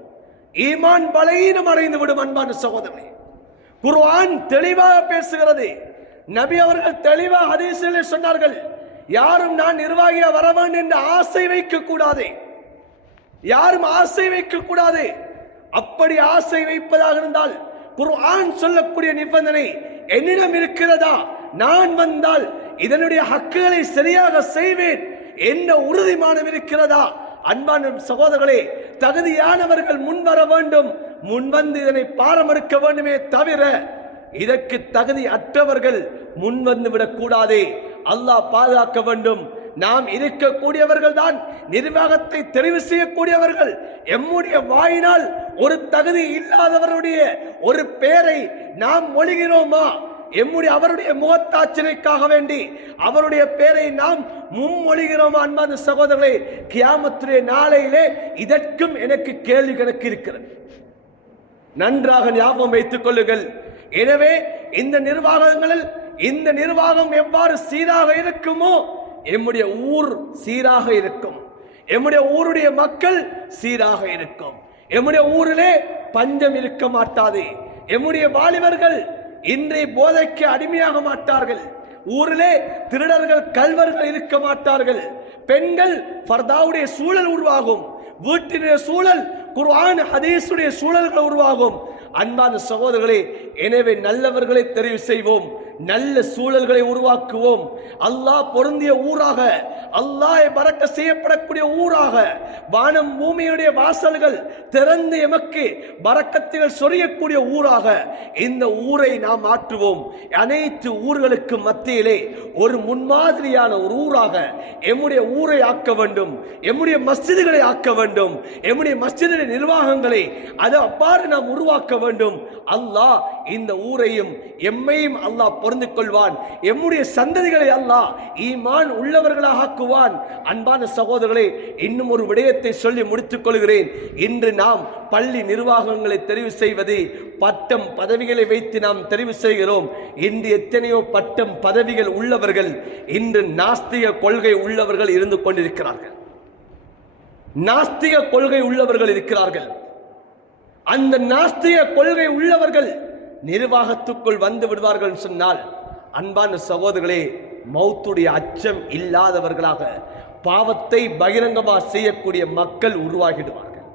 ஈமான் பலவீனம் அடைந்து விடும். அன்பான சகோதரனே, குர்ஆன் தெளிவாக பேசுகிறது. நபி அவர்கள் தெளிவாக ஹதீஸிலே சொன்னார்கள், யாரும் நான் நிர்வாகியா வர வேண்டும் என்று ஆசை வைக்க கூடாது. யாரும் ஆசை வைக்க கூடாது. அப்படி ஆசை வைப்பதாக இருந்தால் குர்ஆன் சொல்லக்கூடிய நிபந்தனை என்னிடம் இருக்கிறதா, நான் வந்தால் இதனுடைய ஹக்குகளை சரியாக செய்வேன் என்ன உறுதிமானம் இருக்கிறதா? அன்பான சகோதரர்களே, தகுதியானவர்கள் முன்வர வேண்டும், முன்வந்து இதனை பாரமறுக்க வேண்டுமே தவிர இதற்கு தகுதி அற்றவர்கள் முன்வந்து விடக்கூடாதே. அல்லாஹ் பாதுகாக்க வேண்டும். நாம் இருக்கக்கூடியவர்கள் தான் நிர்வாகத்தை தெரிவு செய்யக்கூடியவர்கள். எம்முடைய வாயினால் ஒரு தகுதி இல்லாதவருடைய ஒரு பெயரை நாம் மொழிகிறோமா? அவருடைய முகத்தாட்சினைக்காக வேண்டி அவருடைய பெயரை நாம் முன்மொழிகிறோமா? அன்பான சகோதரர்களே, கியாமத்துடைய நாளையிலே இதற்கும் எனக்கு கேள்வி கணக்கு இருக்கிறது. நன்றாக ஞாபகம் வைத்துக் கொள்ளுங்கள். எனவே இந்த நிர்வாகங்களில் இந்த நிர்வாகம் எவ்வாறு சீராக இருக்குமோ எம்முடைய ஊர் சீராக இருக்கும், எம்முடைய ஊருடைய மக்கள் சீராக இருக்கும், எம்முடைய ஊரிலே பஞ்சம் இருக்க மாட்டாது, எம்முடைய வாலிபர்கள் இன்றைய போதைக்கு அடிமையாக மாட்டார்கள், ஊரிலே திருடர்கள் கல்வர்கள் இருக்க மாட்டார்கள், பெண்கள் ஃபர்தாவுடைய சூழல் உருவாகும், வீட்டினுடைய சூழல் குர்ஆன் ஹதீஸுடைய சூழல்கள் உருவாகும். அன்பான சகோதரர்களே, எனவே நல்லவர்களை தெரிவு செய்வோம், நல்ல சூழல்களை உருவாக்குவோம். அல்லாஹ் பொருந்திய ஊராக, அல்லாஹ் பரக்க செய்யப்படக்கூடிய ஊராக, வானம் பூமியுடைய வாசல்கள் திறந்து எமக்கு பரக்கத்துகள் சொரியக்கூடிய ஊராக இந்த ஊரை நாம் மாற்றுவோம். அனைத்து ஊர்களுக்கு மத்தியிலே ஒரு முன்மாதிரியான ஒரு ஊராக எம்முடைய ஊரை ஆக்க வேண்டும், எம்முடைய மஸ்ஜிதுகளை ஆக்க வேண்டும், எம்முடைய மஸ்ஜிதுடைய நிர்வாகங்களை அதை அவ்வாறு நாம் உருவாக்க வேண்டும். அல்லாஹ் இந்த ஊரையும் எம்மையும் அல்லாஹ் பொருந்து கொள்வான். எம்முடைய சந்ததிகளை அல்லாஹ் ஈமான் உள்ளவர்களாக ஆக்குவான். அன்பான சகோதரர்களே, இன்னும் ஒரு விடயத்தை சொல்லி முடித்துக் கொள்கிறேன். இன்று நாம் பள்ளி நிர்வாகங்களை தெரிவு செய்வது பட்டம் பதவிகளை வைத்து நாம் தெரிவு செய்கிறோம். இன்று எத்தனையோ பட்டம் பதவிகள் உள்ளவர்கள் இன்று நாஸ்திக கொள்கை உள்ளவர்கள் இருந்து கொண்டிருக்கிறார்கள். நாஸ்திக கொள்கை உள்ளவர்கள் இருக்கிறார்கள். அந்த நாஸ்திக கொள்கை உள்ளவர்கள் நிர்வாகத்துக்குள் வந்து விடுவார்கள் சொன்னால், அன்பான சகோதரர்களே, மௌத்துடைய அச்சம் இல்லாதவர்களாக பாவத்தை பகிரங்கமாக செய்யக்கூடிய மக்கள் உருவாகிடுவார்கள்.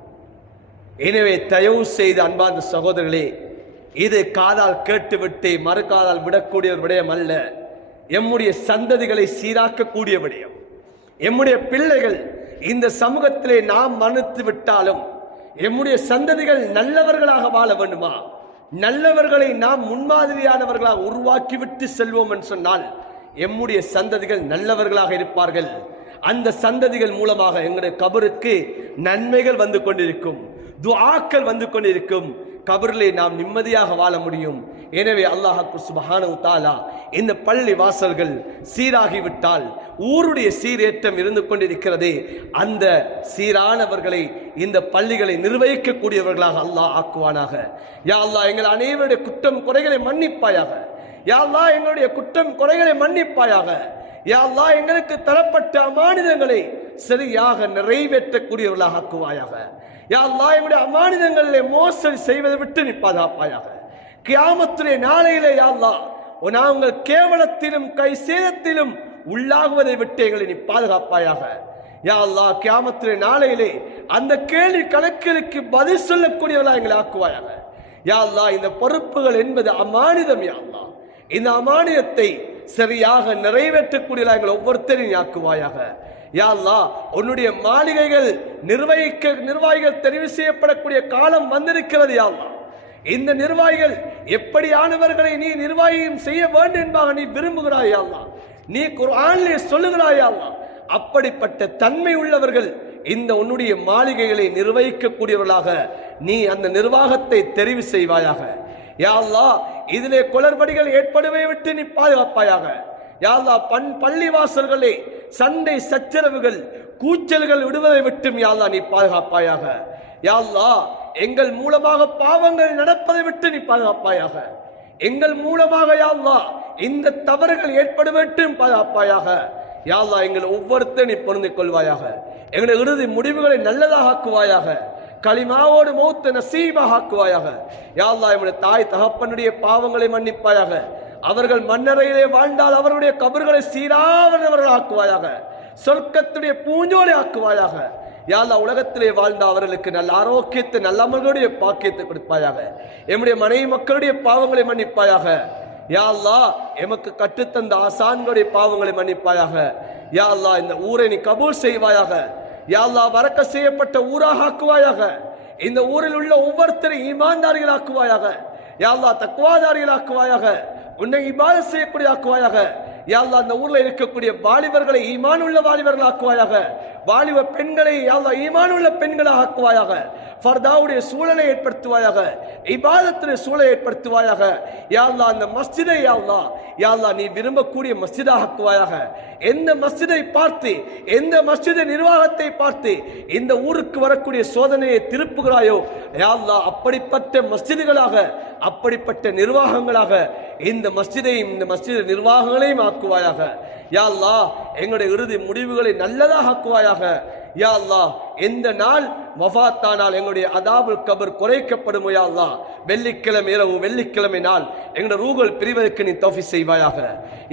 எனவே தயவு செய்து அன்பான சகோதரர்களே, இது காதால் கேட்டுவிட்டு மறுகாதால் விடக்கூடிய ஒரு விடயம் அல்ல. எம்முடைய சந்ததிகளை சீராக்கக்கூடிய விடயம். எம்முடைய பிள்ளைகள் இந்த சமூகத்திலே நாம் மன்னித்து விட்டாலும் எம்முடைய சந்ததிகள் நல்லவர்களாக வாழ வேண்டுமா? நல்லவர்களை நாம் முன்மாதிரியானவர்களாக உருவாக்கிவிட்டு செல்வோம் என்று சொன்னால் எம்முடைய சந்ததிகள் நல்லவர்களாக இருப்பார்கள். அந்த சந்ததிகள் மூலமாக எங்களுடைய கபருக்கு நன்மைகள் வந்து கொண்டிருக்கும், துஆக்கள் வந்து கொண்டிருக்கும், கபரிலே நாம் நிம்மதியாக வாழ முடியும். எனவே அல்லாஹ் சுப்ஹானஹு வ தஆலா இந்த பள்ளி வாசல்கள் சீராகிவிட்டால் ஊருடைய சீரேற்றம் இருந்து கொண்டிருக்கிறதே, அந்த சீரானவர்களை இந்த பள்ளிகளை நிர்வகிக்கக்கூடியவர்களாக அல்லாஹ் ஆக்குவானாக. யா அல்லாஹ், எங்கள் அனைவருடைய குற்றம் குறைகளை மன்னிப்பாயாக. யா அல்லாஹ், எங்களுடைய குற்றம் குறைகளை மன்னிப்பாயாக. யா அல்லாஹ், எங்களுக்கு தரப்பட்ட அமானிதங்களை சரியாக நிறைவேற்றக்கூடியவர்களாக ஆக்குவாயாக. யா அல்லாஹ், எங்களுடைய அமானிதங்களிலே மோசடி செய்வதை விட்டு நீ பாதுகாப்பாயாக. கியாமத்துடைய நாளையிலே யா அல்லாஹ், நாங்கள் கேவலத்திலும் கை சேதத்திலும் உள்ளாகுவதை விட்டு எங்களை நீ பாதுகாப்பாயாக. யா அல்லாஹ், கியாமத்துடைய நாளையிலே அந்த கேள்வி கணக்குகளுக்கு பதில் சொல்லக்கூடியவர்களாக எங்களை ஆக்குவாயாக. யா அல்லாஹ், இந்த பொறுப்புகள் என்பது அமானிதம். யா அல்லாஹ், இந்த அமானிதத்தை சரியாக நிறைவேற்றக்கூடியவர்களாக எங்களை ஒவ்வொருத்தரையும் ஆக்குவாயாக. யா அல்லாஹ், உன்னுடைய மாளிகைகள் நிர்வாகிகள் தெரிவு செய்யப்படக்கூடிய காலம் வந்திருக்கிறது. யா அல்லாஹ், இந்த நிர்வாகிகள் எப்படியானவர்களை நீ நிர்வாகியம் செய்ய வேண்டும் என்பதாக நீ விரும்புகிறாய். யா அல்லாஹ், நீ குர்ஆனிலே சொல்லுகிறாய். யா அல்லாஹ், அப்படிப்பட்ட தன்மை உள்ளவர்கள் இந்த உன்னுடைய மாளிகைகளை நிர்வகிக்கக்கூடியவர்களாக நீ அந்த நிர்வாகத்தை தெரிவு செய்வாயாக. யா அல்லாஹ், இதிலே குளறுபடிகள் ஏற்படுவதை விட்டு நீ பாதுகாப்பாயாக. யா அல்லாஹ், பள்ளி வாசல்களே சண்டை சச்சரவுகள் கூச்சல்கள் விடுவதை விட்டும் யா அல்லாஹ் நீ பாதுகாப்பாயாக. யா அல்லாஹ், எங்கள் மூலமாக பாவங்கள் நடப்பதை விட்டு நீ பாதுகாப்பாயாக. எங்கள் மூலமாக யா அல்லாஹ் இந்த தவறுகள் ஏற்பட வேண்டும் பாதுகாப்பாயாக. யா அல்லாஹ், எங்கள் ஒவ்வொருத்தரும் நீ பொருந்திக் கொள்வாயாக. எங்களுடைய இறுதி முடிவுகளை நல்லதாக ஆக்குவாயாக. களிமாவோடு மௌத்த நசீபாக ஆக்குவாயாக. யா அல்லாஹ், எங்களுடைய தாய் தகப்பனுடைய பாவங்களை மன்னிப்பாயாக. அவர்கள் மண்ணறையிலே வாழ்ந்தால் அவருடைய கபர்களை சீரானவர்கள் ஆக்குவாயாக. சொர்க்கத்துடைய பூஞ்சோலை ஆக்குவாயாக. யா அல்லாஹ் உலகத்திலே வாழ்ந்த அவர்களுக்கு நல்ல ஆரோக்கியத்தை நல்ல அமல்களுடைய பாக்கியத்தை கொடுப்பாயாக. எம்முடைய மனைவி மக்களுடைய பாவங்களை மன்னிப்பாயாக. யா அல்லாஹ் எமக்கு கற்றுத்தந்த ஆசான்களுடைய பாவங்களை மன்னிப்பாயாக. யா அல்லாஹ் இந்த ஊரை நீ கபூல் செய்வாயாக. யா அல்லாஹ் வரக்க செய்யப்பட்ட ஊராக ஆக்குவாயாக. இந்த ஊரில் உள்ள ஒவ்வொருத்தரையும் ஈமான்தாரிகள் ஆக்குவாயாக. யா அல்லாஹ் தக்வாதாரிகள் ஆக்குவாயாக. உன்னை இபாதத் செய்யக்கூடிய ஆக்குவாயாக. யா அல்லாஹ் இந்த ஊர்ல இருக்கக்கூடிய வாலிபர்களை ஈமான் உள்ள வாலிபர்கள் ஆக்குவாயாக. வாலிப பெண்களை யா அல்லாஹ் ஈமான் உள்ள பெண்களாக ஆக்குவாயாக. ஃபர்தாவுடைய சூழலை ஏற்படுத்துவாயாக. இபாதத்துடைய சூழலை ஏற்படுத்துவாயாக. யா அல்லாஹ் அந்த மஸ்ஜிதை யா அல்லாஹ் நீ விரும்பக்கூடிய மஸ்ஜிதாக ஆக்குவாயாக. எந்த மஸ்ஜிதை பார்த்து எந்த மஸ்ஜித நிர்வாகத்தை பார்த்து இந்த ஊருக்கு வரக்கூடிய சோதனையை திருப்புகிறாயோ யா அல்லாஹ் அப்படிப்பட்ட மஸ்ஜிதுகளாக அப்படிப்பட்ட நிர்வாகங்களாக இந்த மஸ்ஜிதையும் இந்த மஸ்ஜித் நிர்வாகங்களையும் ஆக்குவாயாக. யா அல்லாஹ் எங்களுடைய இறுதி முடிவுகளை நல்லதாக ஆக்குவாயாக. யா அல்லாஹ் எந்த நாள் வஃபாத்தானால் எங்களுடைய அதாபுல் கபர் குறைக்கப்படுமோ யா அல்லாஹ் வெள்ளிக்கிழமை இரவு வெள்ளிக்கிழமை நாள் எங்களுடைய ரூஹுல் பிரிவதற்கு நீ தௌஃபீக் செய்வாயாக.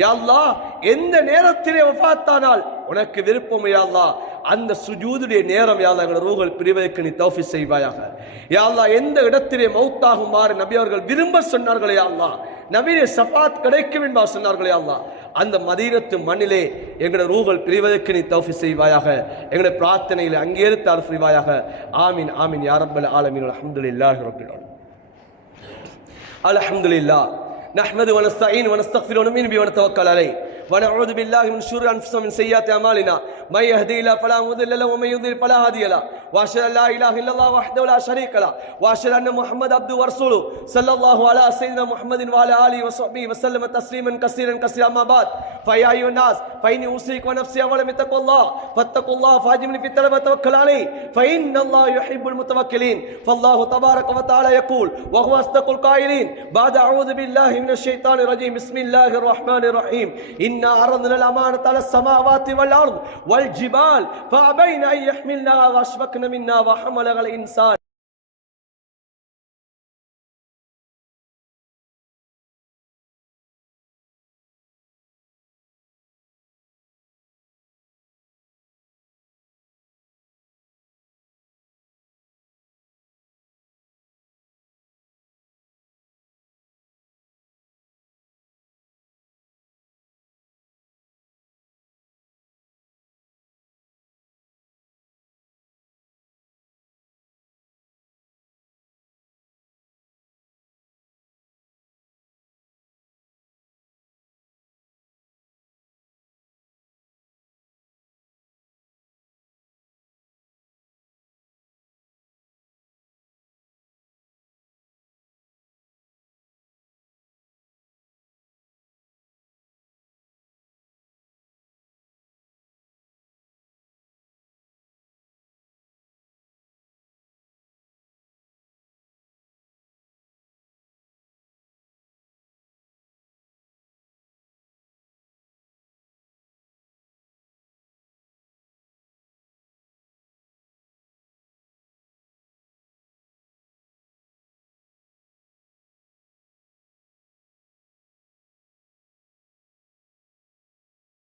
யா அல்லாஹ் எந்த நேரத்திலே வஃபாத்தானால் உனக்கு விருப்பமோ யா அல்லாஹ் அந்த சுஜூதுடைய நேரம் யா அல்லாஹ் எங்களுடைய ரூஹுல் பிரிவதற்கு நீ தௌஃபீக் செய்வாயாக. யா அல்லாஹ் எந்த இடத்திலே மௌத்தாகுமாறு நபி அவர்கள் விரும்ப சொன்னார்களே யா அல்லாஹ் நபியே ஷஃபாத் கிடைக்கும் என்பா சொன்னார்களே யா அல்லாஹ் அந்த மதீனத்து மண்ணிலே எங்களுடைய ரூஹுல் பிரிவதற்கு நீ தௌஃபீக் செய்வாயாக. எங்களுடைய பிரார்த்தனைகளை அங்கீகரித்து அருள் புரிவாயாக. ஆமீன் ஆமீன் யா ரப்பல் ஆலமீன். அல்ஹம்துலில்லாஹி ரப்பில் ஆலமீன். அல்ஹம்துலில்லாஹ் நஹ்மது வ நஸ்தஈன் வ நஸ்தக்ஃபிரு வ நுமினு பிஹி வ நதவக்கல் அலைஹி வ நஊது பில்லாஹி மின் ஷுர்ரி அன்ஃபுஸினா மின் ஸய்யிஆத்தி அமாலினா மை யஹ்திஹில்லாஹு ஃபலா முضل லஹு வ மை யுضلل ஃபலா ஹாதிய லஹு வ அஷ்ஹது அல்லா இலாஹா இல்லல்லாஹு வஹ்தஹு லா ஷரீக லஹு வ அஷ்ஹது அன்ன முஹம்மது அப்துஹு வ ரசூலுஹு ஸல்லல்லாஹு அலா ஸய்யிதினா முஹம்மதின் வ அலா ஆலிஹி வ ஸஹ்பிஹி வ ஸல்லம தஸ்லீமன் கஸீரன் கஸீரா அம்மா பாத் ஃபயா அய்யுன் நாஸ் ஃபைனி உஸீகு வ நஃப்ஸி அவலம் தக்குல்லாஹ் ஃபத்தகுல்லாஹ் ஃபஜிம்னி ஃபி தலப தவக்கல் அலைஹி ஃபஇன்னல்லாஹ யுஹிப்புல் முத்தவக்கிலீன் ஃபல்லாஹு தபாரக வ தஆலா யகூல் வ ஹுவ அஸ்தகுல் காயிலீன் பஅத அஊது பில்லாஹி மினஷ் ஷைத்தானிர் ரஜீம் பிஸ்மில்லாஹிர் ரஹ்மானிர் ரஹீம் இன்னா அரضنا الأمانة على السماوات والأرض والجبال فأبين أن يحملنها وأشفقن منها وحملها الإنسان